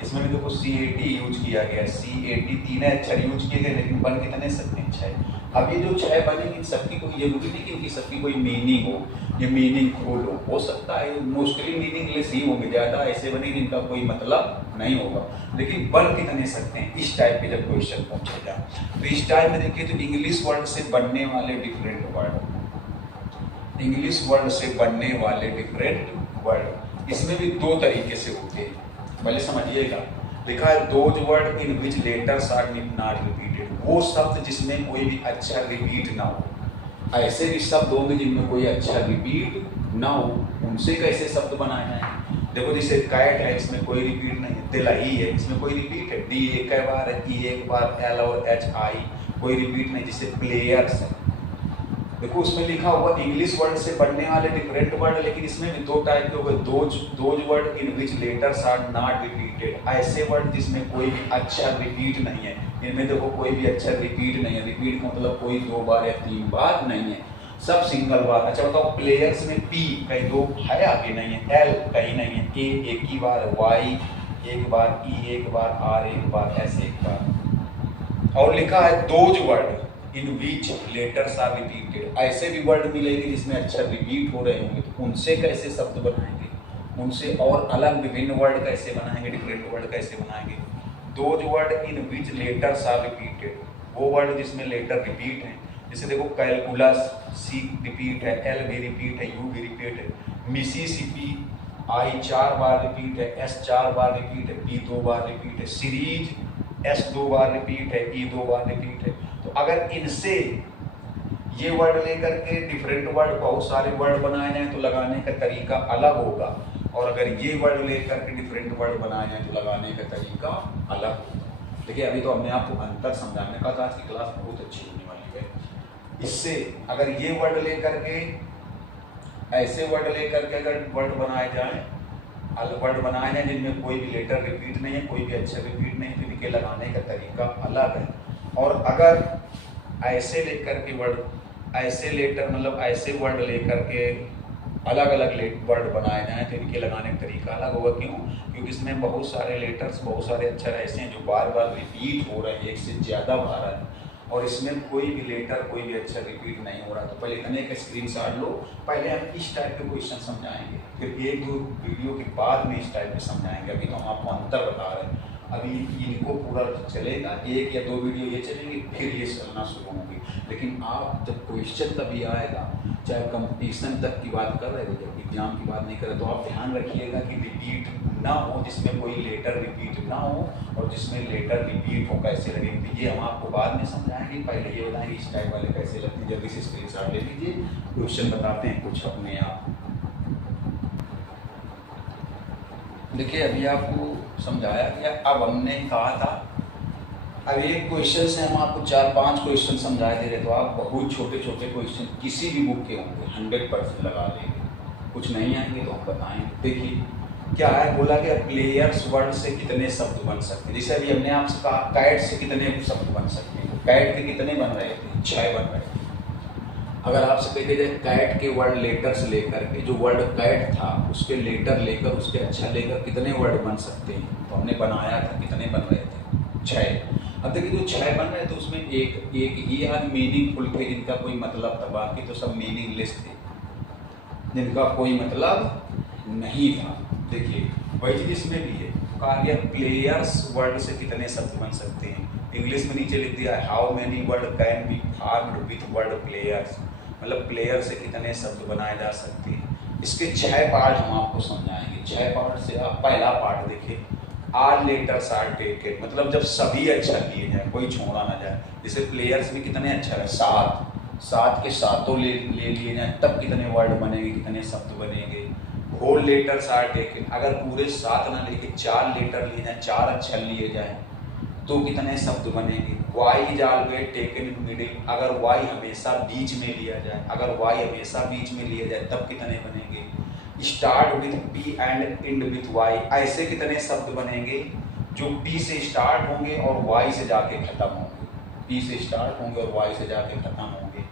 इसमें भी देखो CAT यूज किया गया, CAT 3 अक्षर यूज किए गए, लेकिन बन कितने सकते हैं, 6। अब ये जो 6 बनेंगे इन सबकी कोई जरूरी नहीं कि इनकी सबकी कोई मीनिंग हो, ये मीनिंग खोलो, हो सकता है मोस्टली मीनिंगलेस ही होंगे, ज़्यादा ऐसे बनेंगे जिनका कोई मतलब नहीं होगा, लेकिन बन कितने सकते हैं इस टाइप के जब क्वेश्चन पूछेगा। तो इस टाइप में देखिए, तो इंग्लिश वर्ड से बनने वाले डिफरेंट वर्ड, इंग्लिश वर्ड से बनने वाले डिफरेंट वर्ड, इसमें भी 2 तरीके से होते हैं, पहले समझिएगा। लिखा है those word in which letters are not repeated, वो शब्द जिसमें कोई भी अक्षर रिपीट ना हो। ऐसे भी शब्द होंगे जिनमें कोई अक्षर रिपीट ना हो, उनसे कैसे शब्द बनाए जाए। देखो जैसे कैट है, इसमें कोई रिपीट नहीं है, दिलही है, इसमें कोई रिपीट है, D एक बार है, E एक बार, L और HI कोई रिपीट नहीं। जैसे प्लेयर्स है, देखो उसमें लिखा हुआ इंग्लिश वर्ड से बनने वाले डिफरेंट वर्ड, लेकिन इसमें भी 2 टाइप के हो गए, those word in which letters are not repeated, ऐसे वर्ड जिसमें कोई भी अक्षर रिपीट नहीं है। इनमें देखो कोई भी अक्षर रिपीट नहीं है, रिपीट का मतलब कोई 2 बार या 3 बार नहीं है, सब सिंगल बार। अच्छा बताओ, प्लेयर्स में P कहीं 2 है, आगे नहीं है, L कहीं नहीं है, A एक ही बार, Y एक बार, E एक बार, R एक बार, S एक बार। और लिखा है those word in which letters are repeated, ऐसे भी वर्ड मिलेंगे जिसमें अक्षर रिपीट हो रहे होंगे, तो उनसे कैसे शब्द बनाएंगे, उनसे और अलग विभिन्न वर्ड कैसे बनाएंगे, डिफरेंट वर्ड कैसे बनाएंगे। Those word in which letters are repeated, वो वर्ड जिसमें लेटर रिपीट है। जैसे देखो कैलकुलस, C रिपीट है, L भी रिपीट है, U भी रिपीट है। मिसिसिपी, I 4 बार रिपीट है, S 4 बार रिपीट है, P 2 बार रिपीट है। सीरीज, S 2 बार रिपीट है, E 2 बार रिपीट है। तो अगर इनसे ये वर्ड लेकर के डिफरेंट वर्ड, बहुत सारे वर्ड बनाए जाएं तो लगाने का तरीका अलग होगा, और अगर ये वर्ड लेकर के डिफरेंट वर्ड बनाए जाएं तो लगाने का तरीका अलग होगा। देखिए अभी तो हमने आपको अंतर समझाने का था, आज की क्लास बहुत अच्छी होने वाली है। इससे अगर ये वर्ड लेकर के, ऐसे वर्ड लेकर के अगर वर्ड बनाए जाएं, वर्ड बनाए जाएं जिनमें कोई भी लेटर रिपीट नहीं है, कोई भी अक्षर रिपीट नहीं है, तो इनके लगाने का तरीका अलग है। और अगर ऐसे लेकर के वर्ड, ऐसे लेटर मतलब ऐसे वर्ड लेकर के अलग अलग वर्ड बनाए जाएँ तो इनके लगाने का तरीका अलग होगा। क्यों? क्योंकि इसमें बहुत सारे लेटर्स, बहुत सारे अक्षर ऐसे हैं जो बार बार रिपीट हो रहे हैं, एक से ज़्यादा बार है, और इसमें कोई भी लेटर, कोई भी अक्षर रिपीट नहीं हो रहा। तो पहले इतने का स्क्रीनशॉट लो। पहले हम इस टाइप के क्वेश्चन समझाएंगे, फिर एक दो वीडियो के बाद में इस टाइप के समझाएंगे। अभी तो हम आपको अंतर बता रहे हैं। अभी इनको पूरा चलेगा, एक या दो वीडियो ये चलेंगी, फिर ये चलना शुरू होंगी। लेकिन आप जब क्वेश्चन तभी आएगा, चाहे कंपटीशन तक की बात कर रहे हो, जब एग्जाम की बात नहीं कर रहे, तो आप ध्यान रखिएगा कि रिपीट ना हो, जिसमें कोई लेटर रिपीट ना हो, और जिसमें लेटर रिपीट हो कैसे लगेंगे ये हम आपको बाद में समझाएंगे। पहले ये बताएंगे इस टाइप वाले कैसे लगते हैं। जल्दी से स्क्रीनशॉट ले लीजिए, क्वेश्चन बताते हैं कुछ अपने आप। देखिए अभी आपको समझाया गया। अब हमने कहा था अब एक क्वेश्चन से हम आपको 4-5 क्वेश्चन समझाए दे रहे, तो आप बहुत छोटे छोटे क्वेश्चन किसी भी बुक के होंगे 100% लगा लेंगे। कुछ नहीं आएंगे तो हम बताएंगे। देखिए क्या है, बोला कि प्लेयर्स वर्ड से कितने शब्द बन सकते हैं। जैसे अभी हमने आपसे कहा कैट से कितने शब्द बन सकते हैं, तो कैट के कितने बन रहे थे? 6 बन रहे थे। अगर आपसे कहे जाए कैट के वर्ड लेटर्स लेकर के, जो वर्ड कैट था उसके लेटर लेकर, उसके अक्षर लेकर कितने वर्ड बन सकते हैं, तो हमने बनाया था। कितने बन रहे थे? 6। अब देखिए जो 6 बन रहे थे उसमें एक ही आज मीनिंगफुल थे, जिनका कोई मतलब था, बाकी तो सब मीनिंगलेस थे, जिनका कोई मतलब नहीं था। देखिए वही चीज इसमें भी है। कहा गया प्लेयर्स वर्ड से कितने शब्द बन सकते हैं। इंग्लिश में नीचे लिख दिया how many word can be formed with word players, मतलब प्लेयर से कितने शब्द बनाए जा सकते हैं। इसके 6 पार्ट हम आपको समझाएंगे। 6 पार्ट से आप पहला पार्ट देखिए, आल लेटर्स आर टेकन, मतलब जब सभी अक्षर लिए जाए, कोई छोड़ा ना जाए। जैसे प्लेयर्स में कितने अक्षर है? 7 के सातों ले लिए जाए, तब कितने वर्ड बनेंगे, कितने शब्द बनेंगे। होल लेटर्स आर टेकन, अगर पूरे 7 ना लेके 4 लेटर लिए जाए, 4 अक्षर लिए जाए, तो कितने शब्द बनेंगे। Y is always taken in middle, अगर वाई हमेशा बीच में लिया जाए, अगर वाई हमेशा बीच में लिया जाए तब कितने बनेंगे। Start with P and end with Y, ऐसे कितने शब्द बनेंगे जो पी से स्टार्ट होंगे और वाई से जाके खत्म होंगे। पी से स्टार्ट होंगे और वाई से जाके खत्म होंगे।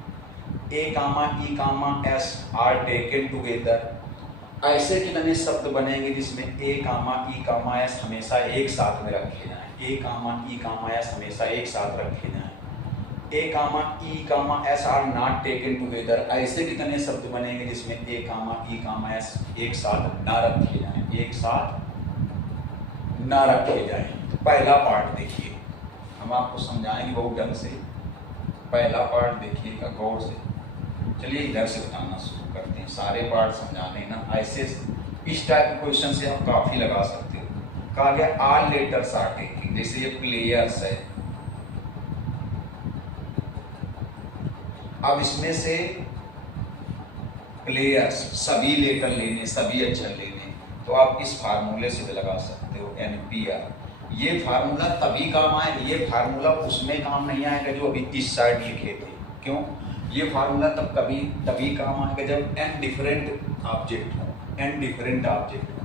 ए comma E comma S are taken together, ऐसे कितने शब्द बनेंगे जिसमें ए कामा ई कामा एस हमेशा एक साथ में रखे जाएं। A comma E comma S हमेशा एक साथ रखे जाएं। A comma E comma S are not taken together, ऐसे कितने शब्द बनेंगे जिसमें ए कामा ई कामा एस एक साथ ना रखे जाएं, एक साथ ना रखे जाएं। तो पहला पार्ट देखिए, हम आपको समझाएंगे बहुत ढंग से। पहला पार्ट देखिएगा गौर से। चलिए इधर से बताना शुरू करते हैं, सारे पार्ट समझाने ना। ऐसे इस टाइप के क्वेश्चन से आप काफी लगा सकते हो। कहा गया आल लेटर्स आर टेकिंग, जैसे ये प्लेयर्स है, अब इसमें से प्लेयर्स सभी लेटर लेने, सभी अक्षर लेने, तो आप इस फार्मूले से भी लगा सकते हो NPR। ये फार्मूला तभी काम आए, ये फार्मूला उसमें काम नहीं आएगा जो अभी इस साइड लिखे थे। क्यों? ये फार्मूला तभी काम आएगा जब n डिफरेंट ऑब्जेक्ट हो, n डिफरेंट ऑब्जेक्ट हो,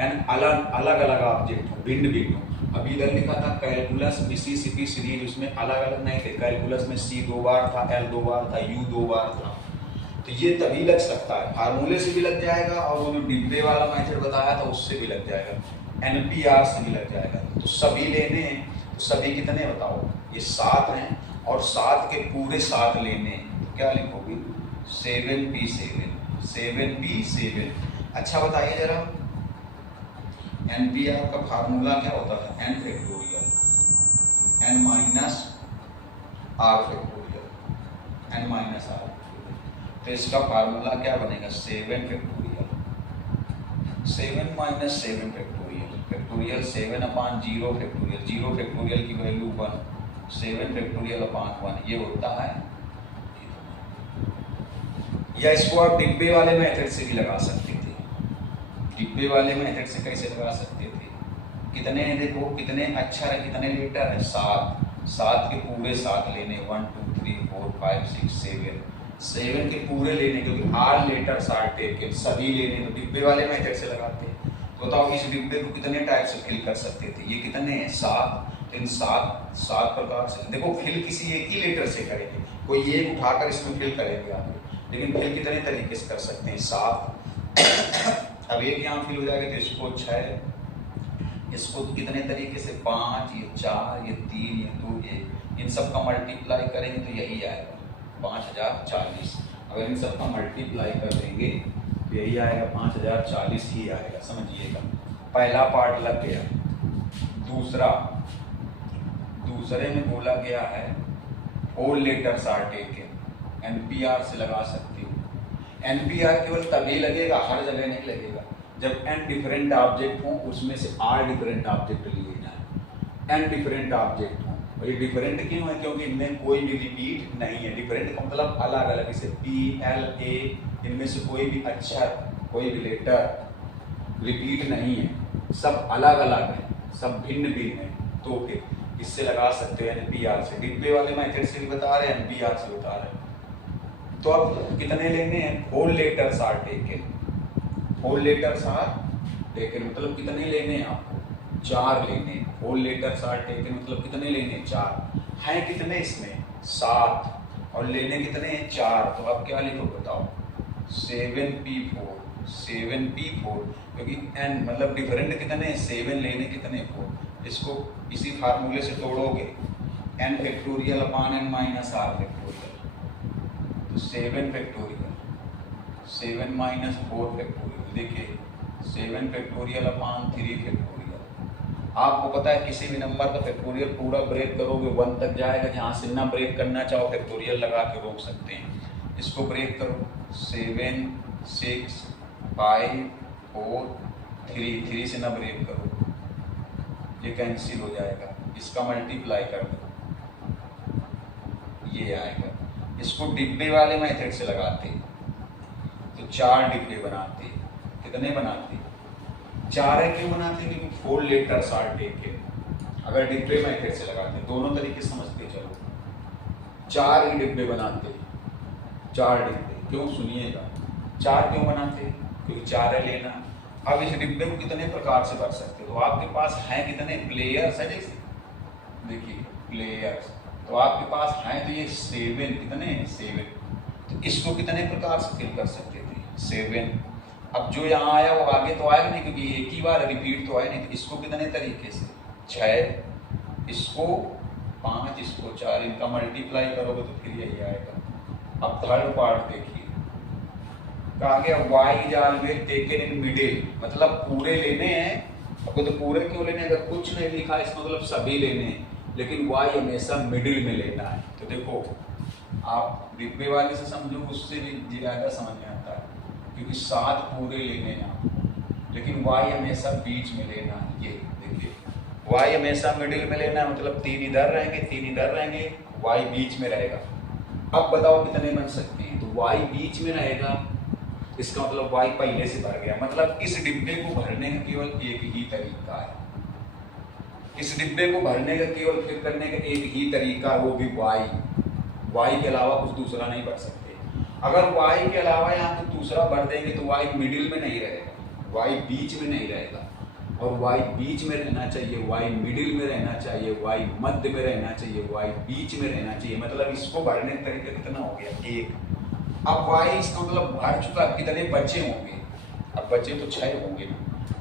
n अलग अलग ऑब्जेक्ट हो, भिन्न भिन्न हो। अभी इधर लिखा था कैलकुलस मिसिसिपी सीरीज, उसमें अलग अलग नहीं थे। कैलकुलस में C 2 बार था, L 2 बार था, U 2 बार था। तो ये तभी लग सकता है, फार्मूले से भी लग जाएगा, और वो जो डिब्बे वाला मेथड बताया था उससे भी लग जाएगा, NPR से भी लग जाएगा। तो सभी लेने हैं, तो सभी कितने बताओ? ये 7 हैं, और 7 के पूरे 7 लेने हैं, तो क्या लिखोगे? 7P7। अच्छा बताइए जरा, NPR का फार्मूला क्या होता था? n factorial, n minus R factorial, n minus R. तो इसका फार्मूला क्या बनेगा? 7 factorial, 7 minus 7 factorial 7/0 factorial, 0 factorial की वैल्यू 1, 7 फैक्टोरियल अपॉन 1, ये होता है। या इसको आप डिब्बे वाले मेथड से भी लगा सकते थे। डिब्बे वाले मेथड से कैसे लगा सकते थे? कितने देखो, कितने अक्षर है, कितने लेटर है? 7 के पूरे 7 लेने, 1 2 3 4 5 6 7 के पूरे लेने, क्योंकि आर लेटर्स आर टेकन, सभी लेने। तो डिब्बे वाले मेथड से लगाते हैं। तो बताओ इस डिब्बे को कितने टाइप से फिल कर सकते थे? ये कितने हैं? 7। तो इन 7 प्रकार से देखो, फिल किसी एक ही लेटर से करेंगे, कोई एक उठाकर इसमें फिल करेंगे आप, लेकिन फिल कितने तरीके से कर सकते हैं? 7 अब 1 यहाँ फिल हो जाएगा तो इसको 6, इसको कितने तरीके से 5, ये 4, ये 3, ये 2, ये इन सब का मल्टीप्लाई करेंगे तो यही आएगा 5040। अगर इन सब का मल्टीप्लाई कर देंगे तो यही आएगा 5040 ही आएगा, समझिएगा। पहला पार्ट लग गया। दूसरे में बोला गया है whole letters are taken, nPr से लगा सकते हो। एनपीआर केवल तभी लगेगा, हर जगह नहीं लगेगा। जब n डिफरेंट ऑब्जेक्ट हों उसमें से r डिफरेंट ऑब्जेक्ट लिए जाए। n डिफरेंट ऑब्जेक्ट हों, और ये डिफरेंट क्यों है? क्योंकि इनमें कोई भी रिपीट नहीं है। डिफरेंट का मतलब अलग अलग, जैसे P, L, A, इनमें से कोई भी अक्षर, कोई भी लेटर रिपीट नहीं है, सब अलग अलग है, सब भिन्न भिन्न है। तो फिर इससे लगा सकते हैं एनपीआर से। डिब्बे वाले मेथड से भी बता रहे हैं, एनपीआर से बता रहे हैं। तो अब कितने लेने हैं? Whole letters are taken. Whole letters are taken मतलब कितने लेने हैं आपको? 4 लेने। होल लेटर्स आर टेकन मतलब कितने लेने? 4। हैं कितने इसमें? 7। और लेने कितने हैं? 4। तो आप क्या लिखो बताओ? 7p4, 7p4, क्योंकि n मतलब डिफरेंट कितने हैं? 7 लेने कितने? 4। इसको इसी फार्मूले से तोड़ोगे, n फैक्टोरियल अपान n माइनस r फैक्टोरियल, तो 7 फैक्टोरियल, 7 माइनस 4 फैक्टोरियल। देखिए 7 फैक्टोरियल अपान 3 फैक्टोरियल। आपको पता है किसी भी नंबर का फैक्टोरियल पूरा ब्रेक करोगे 1 तक जाएगा। जहाँ से ना ब्रेक करना चाहो फैक्टोरियल लगा के रोक सकते हैं। इसको ब्रेक करो, 7, 6, 5, 4, 3 से ना ब्रेक करो, ये कैंसिल हो जाएगा। इसका मल्टीप्लाई कर दो, ये आएगा। इसको डिब्बे वाले मेथड से लगाते तो 4 डिब्बे बनाते। कितने बनाते? 4 है। क्यों बनाते? क्योंकि 4 लेटर्स आर टेकन। अगर डिब्बे मेथड से लगाते, दोनों तरीके समझते चलो, 4 ही डिब्बे बनाते, 4 डिब्बे। क्यों? सुनिएगा, 4 क्यों बनाते? क्योंकि 4 है लेना। अब इस डिब्बे को कितने प्रकार से भर सकते हो? तो आपके पास हैं कितने? प्लेयर्स है, जैसे देखिए प्लेयर्स, तो आपके पास हैं तो ये 7, कितने हैं? 7। तो इसको कितने प्रकार से फिल कर सकते थे? 7। अब जो यहाँ आया वो आगे तो आएगा नहीं, क्योंकि एक ही बार रिपीट तो आया नहीं। तो इसको कितने तरीके से? 6, इसको 5, इसको 4, इनका मल्टीप्लाई करोगे तो फिर यही आएगा। अब थर्ड पार्ट देखिए, कहा गया y is always taken in middle, मतलब पूरे लेने हैं। आपको तो पूरे क्यों लेने? अगर कुछ नहीं लिखा इसका मतलब सभी लेने हैं, लेकिन y हमेशा मिडिल में लेना है। तो देखो आप डिब्बे वाले से समझो, उससे भी ज़्यादा समझ में आता है, क्योंकि 7 पूरे लेने हैं आपको, लेकिन y हमेशा बीच में लेना है। ये देखिए y हमेशा मिडिल में लेना है, मतलब 3 इधर रहेंगे, 3 इधर रहेंगे, y बीच में रहेगा। अब बताओ कितने बन सकते हैं? तो y बीच में रहेगा, इसका मतलब y पहले से भर गया। मतलब इस डिब्बे को भरने का केवल एक ही तरीका है। इस डिब्बे को भरने का केवल फिल करने का एक ही तरीका, वो भी y के अलावा कुछ दूसरा नहीं भर सकते। अगर y के अलावा यहाँ पे दूसरा भर देंगे तो y मिडिल में नहीं रहेगा, y बीच में नहीं रहेगा। और y बीच में रहना चाहिए, y मिडिल में रहना चाहिए, y मध्य में रहना चाहिए, y बीच में रहना चाहिए। मतलब इसको भरने का तरीका कितना हो गया? 1। अब y इसका मतलब भर चुका, कितने बचे होंगे? अब बचे तो 6 होंगे ना।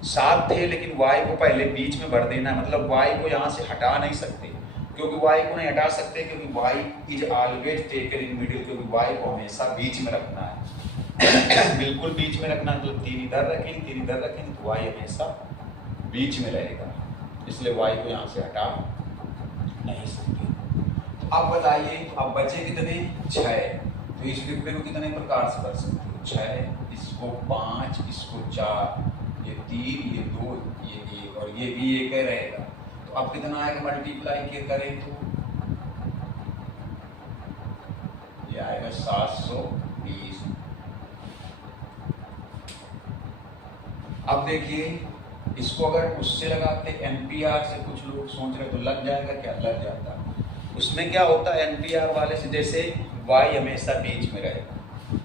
7 थे, लेकिन y को पहले बीच में भर देना है। मतलब y को यहाँ से हटा नहीं सकते, क्योंकि y को नहीं हटा सकते, क्योंकि y is always taken in middle, क्योंकि y को हमेशा बीच में रखना है। बिल्कुल बीच में रखना, मतलब 3 इधर रखेंगे, 3 इधर रखेंगे, तो y हमेशा बीच में रहेगा। इसलिए y को यहाँ से हटा नहीं सकते। तो अब बताइए, अब बचे कितने? 6। तो इस डिब्बे को कितने प्रकार से कर सकते हो? 6, इसको 5, इसको 4, ये 3, ये 2, ये 1, और ये भी 1 है रहेगा। तो अब कितना आएगा? मल्टीप्लाई के करें तो ये आएगा 720। अब देखिए इसको अगर उससे लगाते एनपीआर से, कुछ लोग सोच रहे तो लग जाएगा क्या? लग जाता। उसमें क्या होता है एनपीआर वाले से, जैसे y हमेशा बीच में रहेगा,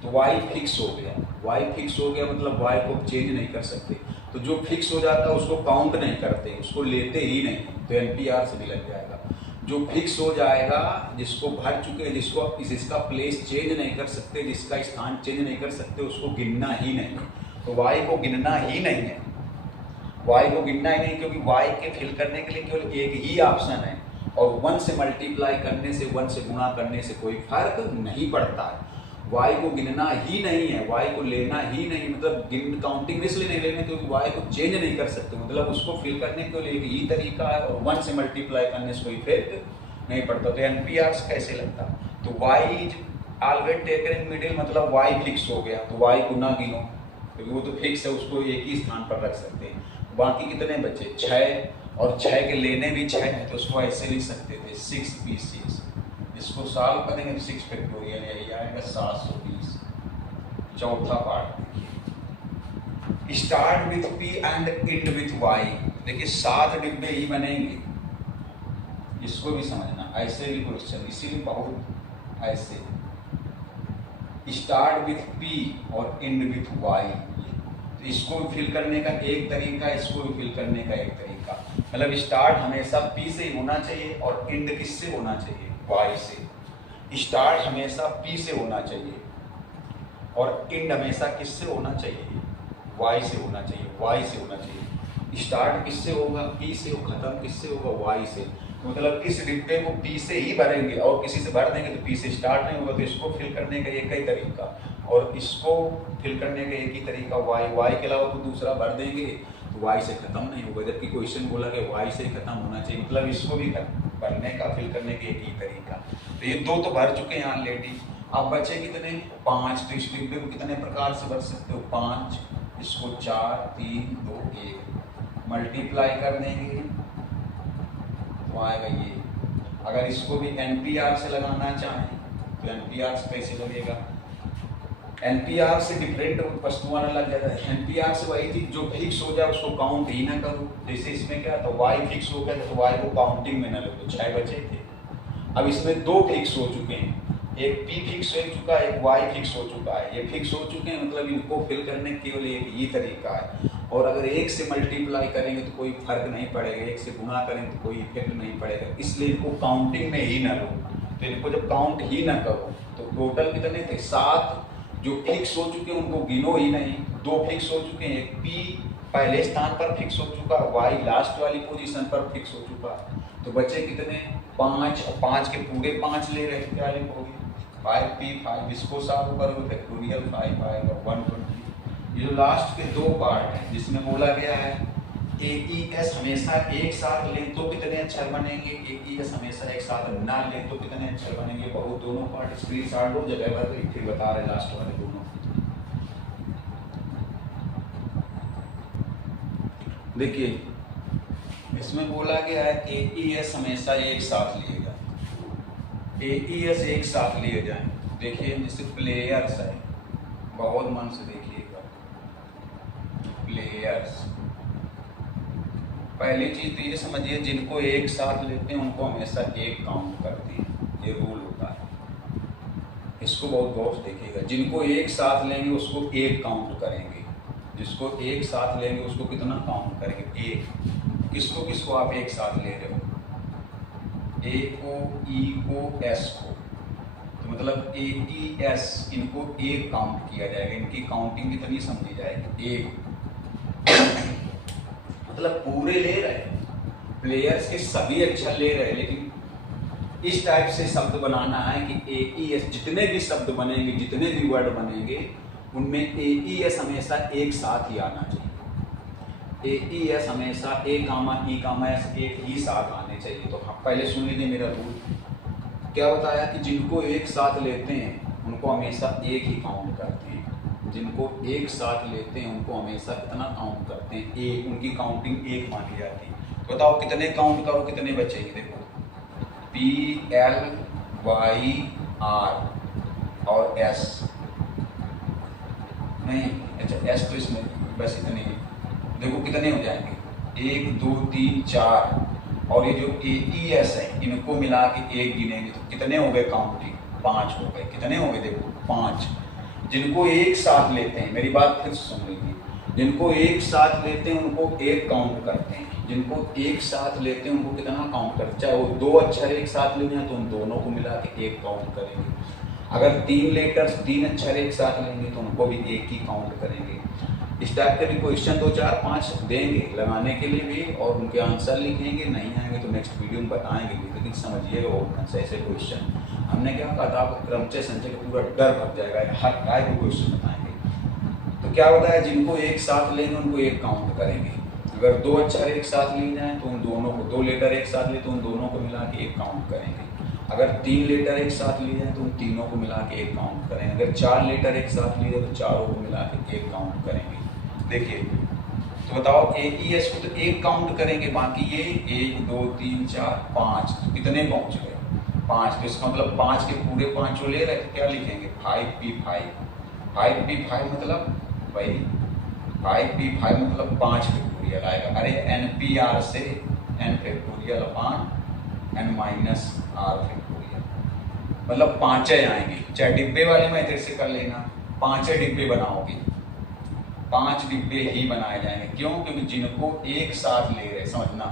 तो y फिक्स हो गया। y फिक्स हो गया मतलब y को चेंज नहीं कर सकते। तो जो फिक्स हो जाता है उसको काउंट नहीं करते, उसको लेते ही नहीं, तो एनपीआर से भी लग जाएगा। जो फिक्स हो जाएगा, जिसको भर चुके, जिसका प्लेस चेंज नहीं कर सकते, जिसका स्थान चेंज नहीं कर सकते, उसको गिनना ही नहीं। तो y को गिनना ही नहीं है, y को गिनना ही नहीं, क्योंकि y के फिल करने के लिए केवल एक ही ऑप्शन है और 1 से मल्टीप्लाई करने से 1 से गुणा करने से कोई फर्क नहीं पड़ता है। y को गिनना ही नहीं है, y को लेना ही नहीं, मतलब गिन काउंटिंग इसलिए नहीं लेना क्योंकि y को चेंज नहीं कर सकते, मतलब उसको फिल करने के लिए एक ही तरीका है और 1 से मल्टीप्लाई करने से कोई फर्क नहीं पड़ता। तो NPR कैसे लगता, तो y is always taken in middle, मतलब y फिक्स हो गया तो y को ना गिनो क्योंकि वो तो फिक्स है, उसको एक ही स्थान पर रख सकते हैं। बाकी कितने बचे 6, और 6 के लेने भी 6 है तो उसको ऐसे लिख सकते थे 6p6। इसको सॉल्व करेंगे तो 6 फैक्टोरियल यही आएगा 720। चौथा पार्ट देखिए, start with p and end with y। देखिए 7 डिब्बे ही बनेंगे, इसको भी समझना, ऐसे भी क्वेश्चन इसीलिए बहुत ऐसे स्टार्ट विथ p और एंड विथ y, तो इसको भी फिल करने का एक तरीका, इसको भी फिल करने का एक तरीका, मतलब स्टार्ट हमेशा p से ही होना चाहिए और एंड किससे होना चाहिए, y से। स्टार्ट हमेशा p से होना चाहिए और एंड हमेशा किससे होना चाहिए, y से होना चाहिए, y से होना चाहिए। स्टार्ट किससे होगा, p से, और खत्म किससे होगा, y से। तो मतलब इस डिब्बे को p से ही भरेंगे और किसी से भर देंगे तो p से स्टार्ट नहीं होगा, तो इसको फिल करने का एक ही तरीका और इसको फिल करने का एक ही तरीका y के अलावा तो दूसरा भर देंगे तो y से खत्म नहीं होगा, जबकि क्वेश्चन बोला कि y से ही खत्म होना चाहिए, मतलब इसको भी भरने का फिल करने का एक ही तरीका। तो ये 2 तो भर चुके हैं ऑलरेडी, अब बचे कितने 5, तो इस डिब्बे को कितने प्रकार से भर सकते हो 5, इसको 4 3 2 1 मल्टीप्लाई कर देंगे तो आएगा ये। अगर इसको भी NPR से लगाना चाहें तो NPR से कैसे लगेगा, NPR से डिफरेंट वस्तुओं लग जाता है। NPR से वही चीज जो फिक्स हो जाए उसको काउंट ही ना करो, जैसे इसमें क्या था y फिक्स हो गया तो y को काउंटिंग में ना लो, तो 6 बचे थे। अब इसमें 2 फिक्स हो चुके हैं, एक p फिक्स हो चुका है, एक y फिक्स हो चुका है, ये फिक्स हो चुके हैं, मतलब इनको फिल करने केवल एक ही तरीका है। और अगर 1 से मल्टीप्लाई करेंगे तो कोई फर्क नहीं पड़ेगा, 1 से गुणा करेंगे तो कोई इफेक्ट नहीं पड़ेगा, इसलिए इनको काउंटिंग में ही ना लो। तो इनको जब काउंट ही ना करो तो टोटल कितने थे 7, जो फिक्स हो चुके हैं उनको गिनो ही नहीं, 2 फिक्स हो चुके हैं, एक p पहले स्थान पर फिक्स हो चुका, y लास्ट वाली पोजीशन पर फिक्स हो चुका, तो बचे कितने 5, और 5 के पूरे 5 ले रहे क्या लिखोगे 5p5, इसको सॉल्व करोगे फैक्टोरियल 5 आएगा 120। ये जो लास्ट के 2 पार्ट हैं जिसमें बोला गया है AES हमेशा एक साथ लें तो कितने अक्षर बनेंगे, AES हमेशा एक साथ ना लें तो कितने अक्षर बनेंगे, बहुत दोनों पार्ट स्क्रीनशॉट लो, जगह पर फिर बता रहे लास्ट वाले दोनों। देखिए इसमें बोला गया है AES हमेशा एक साथ लिएगा, AES एक साथ लिए जाएं। देखिए जैसे प्लेयर्स है, बहुत मन से देखिएगा, प्लेयर्स पहली चीज तो ये समझिए जिनको एक साथ लेते हैं उनको हमेशा एक काउंट करते हैं, ये रूल होता है, इसको बहुत गौर से देखिएगा। जिनको एक साथ लेंगे उसको एक काउंट करेंगे, जिसको एक साथ लेंगे उसको कितना काउंट करेंगे एक। किसको किसको आप एक साथ ले रहे हो, ए को ई को एस को, तो मतलब AES इनको एक काउंट किया जाएगा, इनकी काउंटिंग कितनी समझी जाएगी एक, मतलब पूरे ले रहे प्लेयर्स के सभी अक्षर ले रहे, लेकिन इस टाइप से शब्द बनाना है कि AES जितने भी शब्द बनेंगे, जितने भी वर्ड बनेंगे उनमें AES हमेशा एक साथ ही आना चाहिए, AES हमेशा A, E, S एक ही साथ आने चाहिए। तो हाँ पहले सुन लीजिए मेरा रूल क्या बताया कि जिनको एक साथ लेते हैं उनको हमेशा एक ही काउंट करते हैं, जिनको एक साथ लेते हैं उनको हमेशा कितना काउंट करते हैं एक, उनकी काउंटिंग एक मानी जाती है। तो बताओ कितने काउंट करो कितने बचेंगे, देखो P L Y R और S नहीं, अच्छा S तो इसमें बस इतने ही, देखो कितने हो जाएंगे 1 2 3 4, और ये जो AES है इनको मिला के एक गिनेंगे तो कितने हो गए काउंटिंग 5 हो गए, कितने हो गए देखो 5। जिनको एक साथ लेते हैं, मेरी बात फिर सुन लीजिए, जिनको एक साथ लेते हैं उनको एक काउंट करते हैं, जिनको एक साथ लेते हैं उनको कितना काउंट करते हैं, चाहे वो 2 अक्षर एक साथ लेंगे तो उन दोनों को मिला के एक काउंट करेंगे, अगर 3 लेटर्स 3 अक्षर एक साथ लेंगे तो उनको भी एक ही काउंट करेंगे। इस टाइप के भी क्वेश्चन 2 4 5 देंगे लगाने के लिए भी, और उनके आंसर लिखेंगे, नहीं आएंगे तो नेक्स्ट वीडियो में बताएंगे भी, लेकिन समझिएगा वो ऐसे क्वेश्चन हमने क्या कहा था, आपको क्रमचय संचय का पूरा डर भग जाएगा, हर टाइप के क्वेश्चन बताएंगे। तो क्या बताया, जिनको एक साथ लेंगे उनको एक काउंट करेंगे, अगर 2 अक्षर एक साथ लिए जाएँ तो उन दोनों को, 2 लेटर एक साथ लिए तो उन दोनों को मिला के एक काउंट करेंगे, अगर 3 लेटर एक साथ लिए जाए तो उन तीनों को मिला के एक काउंट करेंगे, अगर 4 लेटर एक साथ लिए तो चारों को मिला के एक काउंट करेंगे। देखिए तो बताओ AES को तो एक काउंट करेंगे, बाकी ये 1 2 3 4 5 तो कितने पहुंच गए 5, तो इसका मतलब 5 के पूरे 5 जो ले रहे थे क्या लिखेंगे 5P5, 5P5 मतलब भाई 5P5 मतलब 5 फैक्टोरियल आएगा। अरे NPR से n फैक्टोरियल अपान n माइनस r फैक्टोरियल, मतलब 5 आएंगे, चाहे डिब्बे वाले मेथड से कर लेना, 5 डिब्बे बनाओगे, 5 डिब्बे ही बनाए जाएंगे। क्यों, क्योंकि जिनको एक साथ ले रहे, समझना,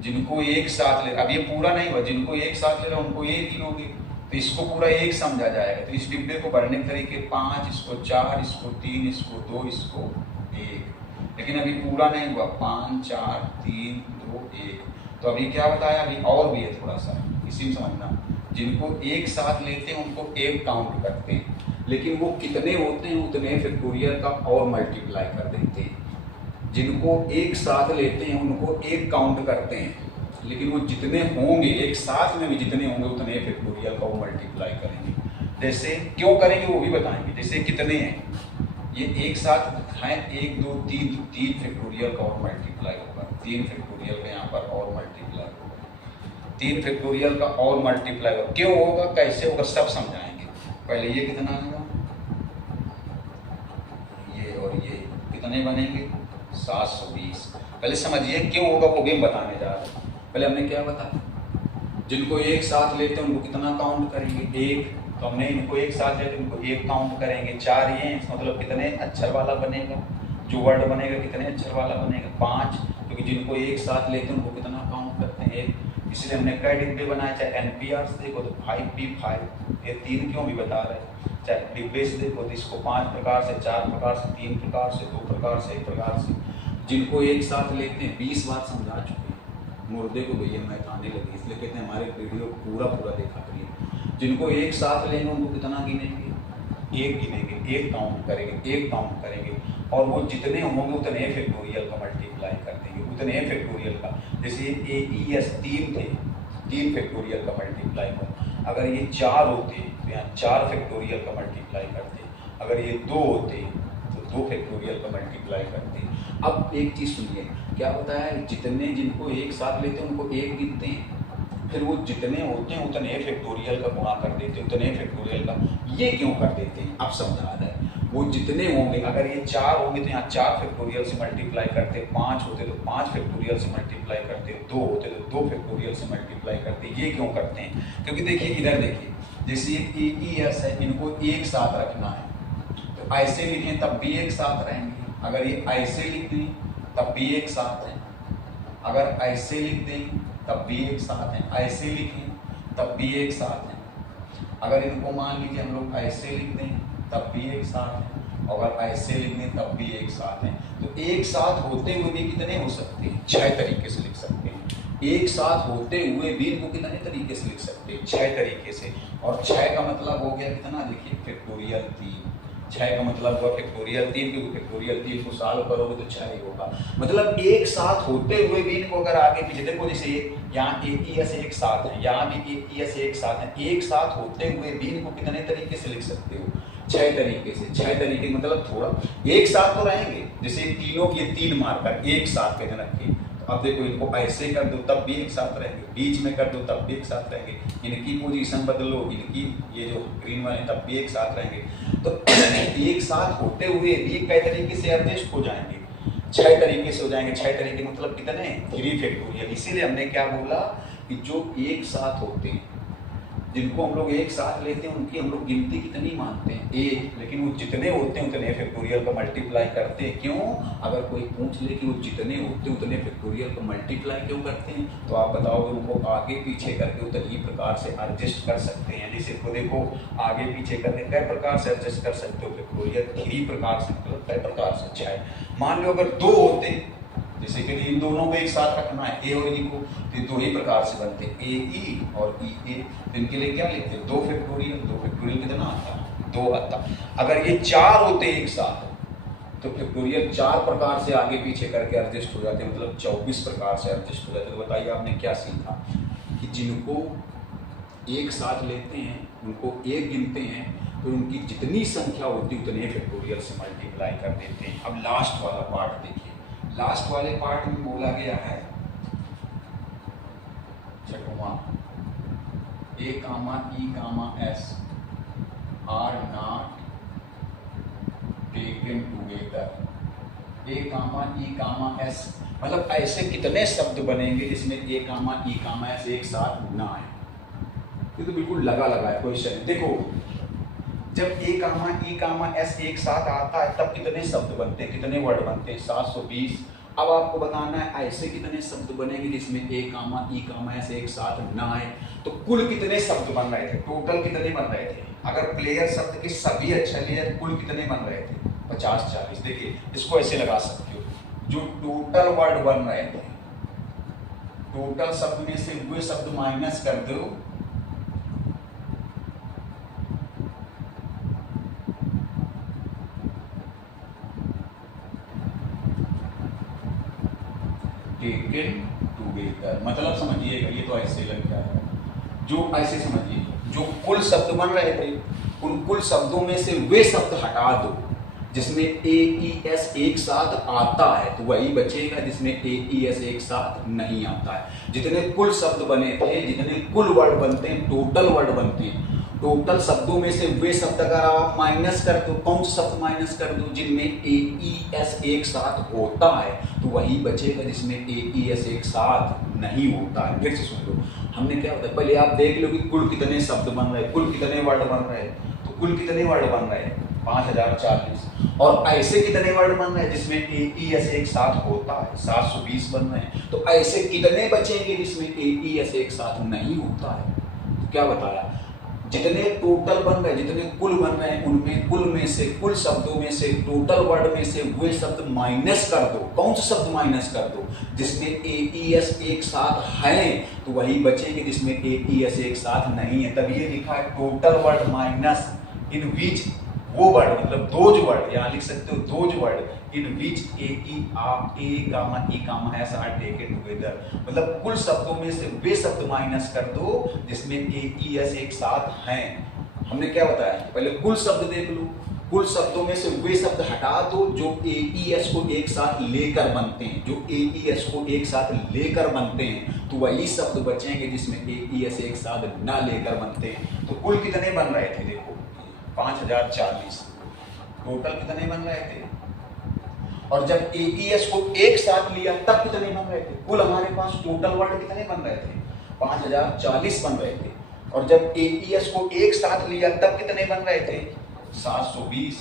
जिनको एक साथ ले, अब ये पूरा नहीं हुआ, जिनको एक साथ ले रहे उनको एक ही लोगे तो इसको पूरा एक समझा जाएगा। तो इस डिब्बे को भरने के तरीके 5, इसको 4, इसको 3, इसको 2, इसको 1, लेकिन अभी पूरा नहीं हुआ, 5 4 3 2 1। तो अभी क्या बताया, अभी और भी है थोड़ा सा, इसी में समझना, जिनको एक साथ लेते हैं उनको एक काउंट करते हैं, लेकिन वो कितने होते हैं उतने फैक्टोरियल का और मल्टीप्लाई कर देते हैं। जिनको एक साथ लेते हैं उनको एक काउंट करते हैं, लेकिन वो जितने होंगे एक साथ में भी जितने होंगे उतने फैक्टोरियल का वो मल्टीप्लाई करेंगे। जैसे क्यों करेंगे वो भी बताएंगे, जैसे कितने हैं, ये एक साथ हैं 1 2 3 तो 3 फैक्टोरियल का और मल्टीप्लाई होगा, 3 फैक्टोरियल का यहाँ पर और मल्टीप्लाई होगा, 3 फैक्टोरियल का और मल्टीप्लाई होगा। क्यों होगा, कैसे होगा, सब समझाएंगे। पहले ये कितना आएगा, ये और ये कितने बनेंगे 720। पहले समझिए क्यों होगा वो भी बताने जा रहे हैं। पहले हमने क्या बताया, जिनको एक साथ लेते हैं उनको कितना काउंट करेंगे 1, तो हमने इनको एक साथ लेते उनको एक काउंट करेंगे। 4 ये मतलब कितने अक्षर वाला बनेगा, जो वर्ड बनेगा कितने अक्षर वाला बनेगा 5, क्योंकि जिनको एक साथ लेते हैं उनको कितना काउंट करते हैं 1, इसलिए हमने कई डिब्बे बनाए। चाहे NPR से देखो तो 5P5, ये 3 क्यों भी बता रहे हैं, चाहे डिब्बे से देखो तो इसको 5 प्रकार से, 4 प्रकार से, 3 प्रकार से, 2 प्रकार से, 1 प्रकार से। जिनको एक साथ लेते हैं 20 बार समझा चुके हैं, मुर्दे को भैया मैं खाने लगी, इसलिए कहते हैं हमारे वीडियो पूरा देखा करिए। जिनको एक साथ लेंगे उनको कितना गिनेंगे, एक गिनेंगे, एक काउंट करेंगे, एक काउंट करेंगे, और वो जितने होंगे उतने फैक्टोरियल का मल्टीप्लाई कर देंगे, उतने फैक्टोरियल का। जैसे AES 3 थे, 3 फैक्टोरियल का मल्टीप्लाई कर, अगर ये 4 होते तो यहाँ 4 फैक्टोरियल का मल्टीप्लाई करते, अगर ये 2 होते तो 2 फैक्टोरियल का मल्टीप्लाई करते। अब एक चीज़ सुनिए, क्या बताया, जितने जिनको एक साथ लेते हैं उनको एक गिनते हैं, फिर वो जितने होते हैं उतने फैक्टोरियल का गुणा कर देते हैं, उतने फैक्टोरियल का। ये क्यों कर देते हैं, अब समझा रहा है। वो जितने होंगे, अगर ये 4 होंगे तो यहाँ 4 फैक्टोरियल से मल्टीप्लाई करते, 5 होते तो 5 फैक्टोरियल से मल्टीप्लाई करते, 2 होते तो 2 फैक्टोरियल से मल्टीप्लाई करते। ये क्यों करते हैं, क्योंकि देखिए इधर देखिए, जैसे ये AES है, इनको एक साथ रखना है, तो ऐसे लिखें तब भी एक साथ रहेंगे, अगर ये ऐसे लिख दें तब भी एक साथ हैं, अगर ऐसे लिख दें तब भी एक साथ हैं, ऐसे लिखें तब भी एक साथ हैं, अगर इनको मान लीजिए हम लोग ऐसे लिख दें तब भी एक साथ हैं, अगर ऐसे लिख दें तब भी एक साथ हैं। तो एक साथ होते हुए भी कितने हो सकते हैं, 6 तरीके से लिख सकते हैं। एक साथ होते हुए भी इनको कितने तरीके से लिख सकते हैं, 6 तरीके से। और 6 का मतलब हो गया कितना, देखिए फैक्टोरियल 3, 6 का मतलब हुआ फैक्टोरियल 3, क्योंकि फैक्टोरियल 3 को सॉल्व करोगे तो 6 ही होगा। मतलब एक साथ होते हुए भी इनको अगर आगे पीछे देखो, जैसे यहाँ AES एक साथ है, यहाँ भी AES एक साथ है, एक साथ होते हुए भी इनको कितने तरीके से लिख सकते हो, 6 तरीके से। 6 तरीके मतलब थोड़ा एक साथ तो रहेंगे, जैसे तीनों के 3 मार्कर एक साथ कहते रखिए, तो अब देखो इनको ऐसे कर दो तब भी एक साथ रहेंगे, बीच में कर दो तब भी एक साथ रहेंगे, इनकी पोजीशन बदलो, इनकी ये जो ग्रीन वाले तब भी एक साथ रहेंगे। तो एक साथ होते हुए भी कई तरीके से एडजस्ट हो जाएंगे, 6 तरीके से हो जाएंगे। 6 तरीके मतलब कितने, 3 फैक्टोरियल। इसीलिए हमने क्या बोला कि जो एक साथ होते हैं जिनको हम लोग एक साथ लेते हैं उनकी हम लोग गिनती कितनी मानते हैं, एक, लेकिन वो जितने होते हैं उतने फैक्टोरियल को मल्टीप्लाई करते हैं। क्यों? अगर कोई पूछ ले कि वो जितने होते हैं उतने फैक्टोरियल को मल्टीप्लाई क्यों करते हैं, तो आप बताओगे उनको आगे पीछे करके उतनी प्रकार से एडजस्ट कर सकते हैं। जैसे को देखो आगे पीछे करके कई प्रकार से एडजस्ट कर सकते हो फैक्टोरियल, 3 प्रकार से, मतलब कई प्रकार से। अच्छा है, मान लो अगर 2 होते, जैसे कि इन दोनों को एक साथ रखना है, ए और ई को, तो 2 ही प्रकार से बनते, ए ई और ई ए। तो इनके लिए क्या लिखते हैं, 2 फैक्टोरियल। 2 फैक्टोरियल कितना आता, 2 आता। अगर ये 4 होते एक साथ तो फैक्टोरियल 4 प्रकार से आगे पीछे करके एडजस्ट हो जाते, मतलब 24 प्रकार से एडजस्ट हो जाते। तो बताइए आपने क्या सीखा कि जिनको एक साथ लेते हैं उनको एक गिनते हैं, तो उनकी जितनी संख्या होती है उतने फैक्टोरियल से मल्टीप्लाई कर देते हैं। अब लास्ट वाला पार्ट देखिए, लास्ट वाले पार्ट में बोला गया है छठवां, A comma E comma S are not taken together. A comma E comma S, मतलब ऐसे कितने शब्द बनेंगे जिसमें ए कामा ई कामा एस एक साथ ना आए। ये तो बिल्कुल लगा है क्वेश्चन। देखो जब ए कामा ई कामा एस एक साथ आता है तब कितने शब्द बनते हैं, कितने वर्ड बनते हैं, 720। अब आपको बताना है ऐसे कितने शब्द बनेंगे जिसमें ए कामा ई कामा एस एक साथ ना आए। तो कुल कितने शब्द बन रहे थे, टोटल कितने बन रहे थे, अगर प्लेयर शब्द के सभी अक्षर लिए कुल कितने बन रहे थे, 50 40। देखिए इसको ऐसे लगा सकते हो, जो टोटल वर्ड बन रहे थे, टोटल शब्द में से वे शब्द माइनस कर दो, टेकन टुगेदर। मतलब समझिएगा, ये तो ऐसे लग जाएगा, जो ऐसे समझिए, जो कुल शब्द बन रहे थे उन कुल शब्दों में से वे शब्द हटा दो जिसमें ए ई एस एक साथ आता है, तो वही बचेगा जिसमें ए ई एस एक साथ नहीं आता है। जितने कुल शब्द बने थे, जितने कुल वर्ड बनते हैं, टोटल वर्ड बनते हैं, टोटल शब्दों में से वे शब्द अगर आप माइनस कर दो, कौन से शब्द माइनस कर दो, जिनमें ए ई एस एक साथ होता है, तो वही बचेगा जिसमें ए ई एस एक साथ नहीं होता है। फिर से सुन लो, हमने क्या होता है, पहले आप देख लो कि कुल कितने शब्द बन रहे हैं, कुल कितने वर्ड बन रहे हैं। तो कुल कितने वर्ड बन रहे हैं, 5040। और ऐसे कितने वर्ड बन रहे हैं जिसमें ए ई एस एक साथ होता है, 720 बन रहे हैं। तो ऐसे कितने बचेंगे जिसमें ए ई एस एक साथ नहीं होता है। तो क्या बताया, जितने टोटल बन रहे हैं, जितने कुल बन रहे हैं, उनमें कुल में से, कुल शब्दों में से, टोटल वर्ड में से वे शब्द माइनस कर दो। कौन से शब्द माइनस कर दो, जिसमें ए ई एस एक साथ है, तो वही बचेंगे जिसमें ए ई एस एक साथ नहीं है। तब ये लिखा है total word minus in which, वो वर्ड मतलब दोज वर्ड, यहाँ लिख सकते हो those word in which A comma E comma S are taken together. मतलब कुल शब्दों में से वे शब्द माइनस कर दो जिसमें ए ई एस एक साथ हैं। हमने क्या बताया, पहले कुल शब्द देख लो, कुल शब्दों में से वे शब्द हटा दो जो ए ई एस को एक साथ लेकर बनते हैं, जो ए ई एस को एक साथ लेकर बनते हैं, तो वही शब्द बचेंगे जिसमें ए ई एस एक साथ ना लेकर बनते हैं। तो कुल कितने बन रहे थे, देखो 5040, टोटल कितने बन रहे थे, और जब ए ई एस को एक साथ लिया तब कितने बन रहे थे, कुल हमारे पास टोटल वर्ड कितने बन रहे थे, 5040 बन रहे थे। और जब ए ई एस को एक साथ लिया तब कितने बन रहे थे, 720।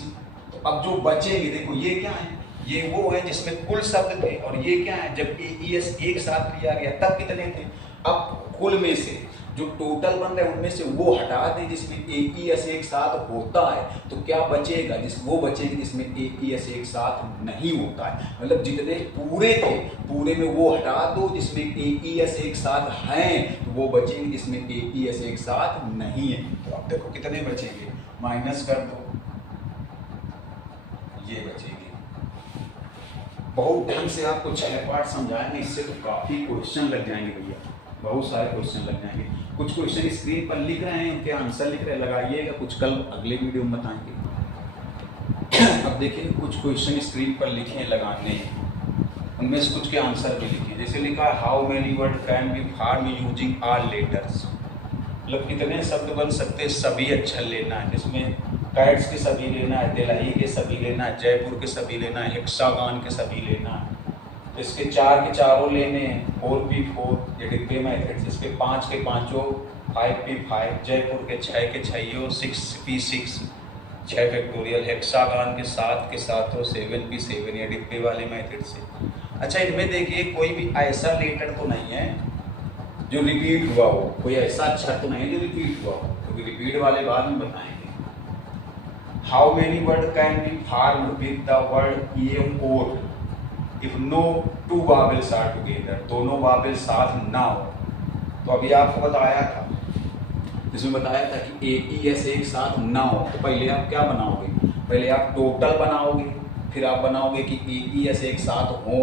तो अब जो बचेंगे, देखो ये क्या है, ये वो है जिसमें कुल शब्द थे, और ये क्या है जब ए ई एस एक साथ लिया गया तब कितने थे। अब कुल में से जो टोटल बन रहे हैं उनमें से वो हटा दें जिसमें ए ई एस एक साथ होता है, तो क्या बचेगा, वो बचेंगे जिसमें ए ई एस एक साथ नहीं होता है। मतलब जितने पूरे थे पूरे में वो हटा दो जिसमें ए ई एस एक साथ हैं, तो वो बचेंगे जिसमें ए ई एस एक साथ नहीं है। तो अब देखो कितने बचेंगे, माइनस कर दो, ये बचेंगे। बहुत ढंग से आपको 6 पार्ट समझाएंगे, इससे तो काफी क्वेश्चन लग जाएंगे भैया, बहुत सारे क्वेश्चन लग जाएंगे। कुछ क्वेश्चन स्क्रीन पर लिख रहे हैं, उनके आंसर लिख रहे हैं, लगाइएगा, कुछ कल अगले वीडियो में बताएंगे। अब देखिए कुछ क्वेश्चन स्क्रीन पर लिखे हैं, लगाने हैं, उनमें से कुछ के आंसर भी लिखे। जैसे लिखा है how many word can be form using all letters, मतलब कितने शब्द बन सकते हैं, सभी अक्षर लेना है, जिसमें कैट्स के सभी लेना है, दिल्ली के सभी लेना है, जयपुर के सभी लेना है, हेक्सागन के सभी लेना है। तो इसके 4 के चारों लेने हैं, 4 भी 4 ये डिब्बे में है, इसके 5 के पाँचों 5p5 जयपुर के 6 के छइयो, 6p6 6 फैक्टोरियल, हेक्सागन के 7 हो 7p7 या डिब्बे वाले मेथड से। अच्छा इनमें देखिए कोई भी ऐसा लेटर तो नहीं है जो रिपीट हुआ हो, कोई ऐसा अक्षर तो नहीं है जो रिपीट हुआ हो, क्योंकि रिपीट वाले बाद में बताएंगे। How many word can be formed with the word M oat if no two vowels are together, दोनों वावेल साथ ना हो। तो अभी आपको बताया था, इसमें बताया था कि AES एक साथ ना हो, तो पहले आप क्या बनाओगे, पहले आप टोटल बनाओगे, फिर आप बनाओगे कि AES एक साथ हो,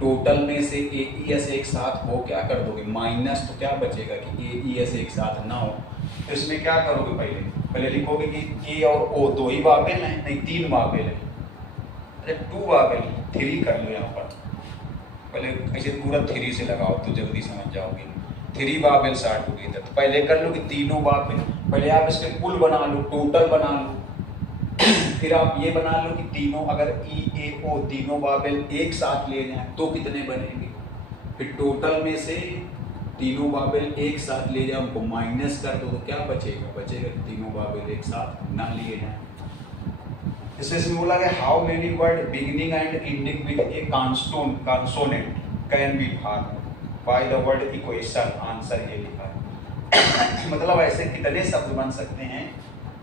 टोटल में से AES एक साथ हो क्या कर दोगे माइनस, तो क्या बचेगा कि AES एक साथ ना हो। तो इसमें क्या करोगे, पहले लिखोगे कि A और O दो ही वावेल हैं, नहीं 3 वावेल है, अरे 2 वावेल 3 कर लो यहाँ पर, पहले ऐसे पूरा 3 से लगाओ तो जल्दी समझ जाओगे। 3 वावेल्स आर टुगेदर, तो पहले कर लो कि तीनों वावेल, पहले आप इसके कुल बना लो, टोटल बना लो, फिर आप ये बना लो कि तीनों अगर EAO तीनों वावेल एक साथ ले जाएं तो कितने बनेंगे, फिर टोटल में से तीनों वावेल एक साथ ले जाए उनको माइनस कर दो तो क्या बचेगा तीनों वावेल एक साथ ना लिए जाएं। इसमें बोला गया how many word beginning and ending with A consonant can be formed by the word equation, answer ये लिखा है। मतलब ऐसे कितने शब्द बन सकते हैं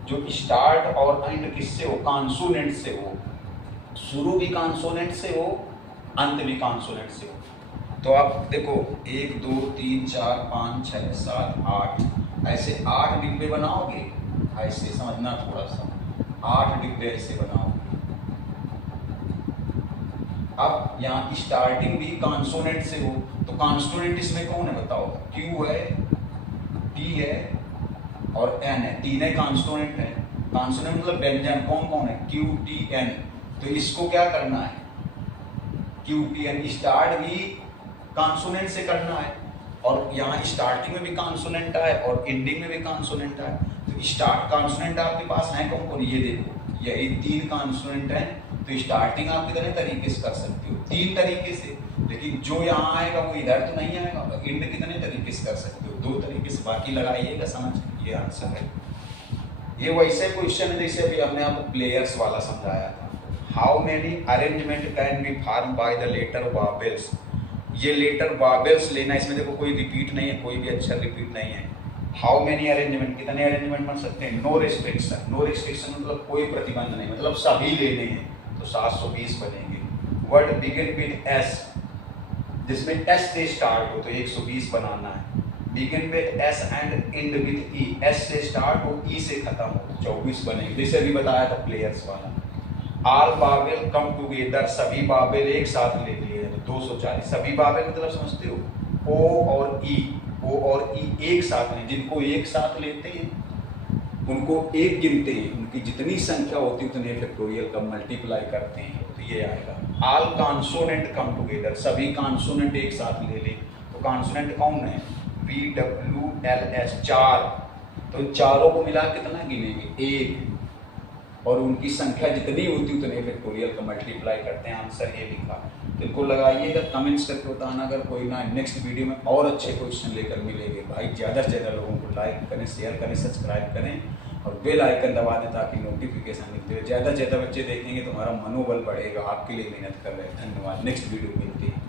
जो स्टार्ट और एंड किससे हो, कॉन्सोनेंट से हो, शुरू भी कॉन्सोनेंट से हो, अंत भी कॉन्सोनेंट से हो। तो आप देखो 1 2 3 4 5 6 7 8 ऐसे 8 डिब्बे बनाओगे, ऐसे समझना थोड़ा सा, 8 डिब्बे ऐसे बनाओगे। अब यहाँ स्टार्टिंग भी कॉन्सोनेंट से हो, तो कॉन्सोनेंट इसमें कौन है बताओ, Q है, T है और N है, तीनों कॉन्सोनेंट है। कॉन्सोनेंट मतलब व्यंजन, कौन कौन है, Q T N। तो इसको क्या करना है, Q T N स्टार्ट भी कॉन्सोनेंट से करना है, और यहाँ स्टार्टिंग में भी कॉन्सोनेंट है और एंडिंग में भी कॉन्सोनेंट है। तो स्टार्ट कॉन्सोनेंट आपके पास है कौन कौन, ये देखो यही 3 कॉन्सोनेंट है। तो स्टार्टिंग आप कितने तरीके से कर सकते हो, 3 तरीके से, लेकिन जो यहाँ आएगा वो इधर तो नहीं आएगा। एंड कितने तरीके से कर सकते हो, 2 तरीके से, बाकी लगाइएगा समझ, ये आंसर है। ये वैसे क्वेश्चन है जैसे अभी हमने आपको प्लेयर्स वाला समझाया था। How many arrangement can be form by the letter vowels, ये लेटर वावेल्स लेना, इसमें देखो कोई रिपीट नहीं है, कोई भी अक्षर रिपीट नहीं है। हाउ मेनी अरेंजमेंट, कितने अरेंजमेंट बन सकते हैं, नो रेस्ट्रिक्शन, नो रेस्ट्रिक्शन मतलब कोई प्रतिबंध नहीं, मतलब सभी लेने हैं, तो 720 बनेंगे। वर्ड बिगिन विद S, जिसमें S से स्टार्ट हो तो 120 बनाना है। Begin with S and and with E, S से स्टार्ट हो E से खत्म हो तो 24 बनेंगे, जैसे अभी बताया था प्लेयर्स वाला। ऑल वावेल कम टुगेदर, सभी वावेल एक साथ ले लिए तो 240। सभी वावेल मतलब समझते हो, O और E एक साथ नहीं, जिनको एक साथ लेते हैं उनको एक गिनते हैं, उनकी जितनी संख्या होती है उतने फैक्टोरियल का मल्टीप्लाई करते हैं, तो ये आएगा। ऑल कॉन्सोनेंट कम टुगेदर, सभी कॉन्सोनेंट एक साथ ले ले, तो कॉन्सोनेंट कौन है, VWLS 4, तो चारों को मिला कितना गिनेंगे, 1, और उनकी संख्या जितनी होती उतने फैक्टोरियल का मल्टीप्लाई करते हैं, आंसर ये लिखा। तो इनको लगाइएगा, कमेंट्स करके बताना अगर कोई ना नेक्स्ट वीडियो में और अच्छे क्वेश्चन लेकर मिलेंगे। भाई ज़्यादा से ज़्यादा लोगों को लाइक करें, शेयर करें, सब्सक्राइब करें और बेल आइकन दबा दें ताकि नोटिफिकेशन मिलते रहे। ज़्यादा से ज़्यादा बच्चे देखेंगे तो हमारा मनोबल बढ़ेगा, आपके लिए मेहनत कर रहे हैं। धन्यवाद, नेक्स्ट वीडियो मिलती है।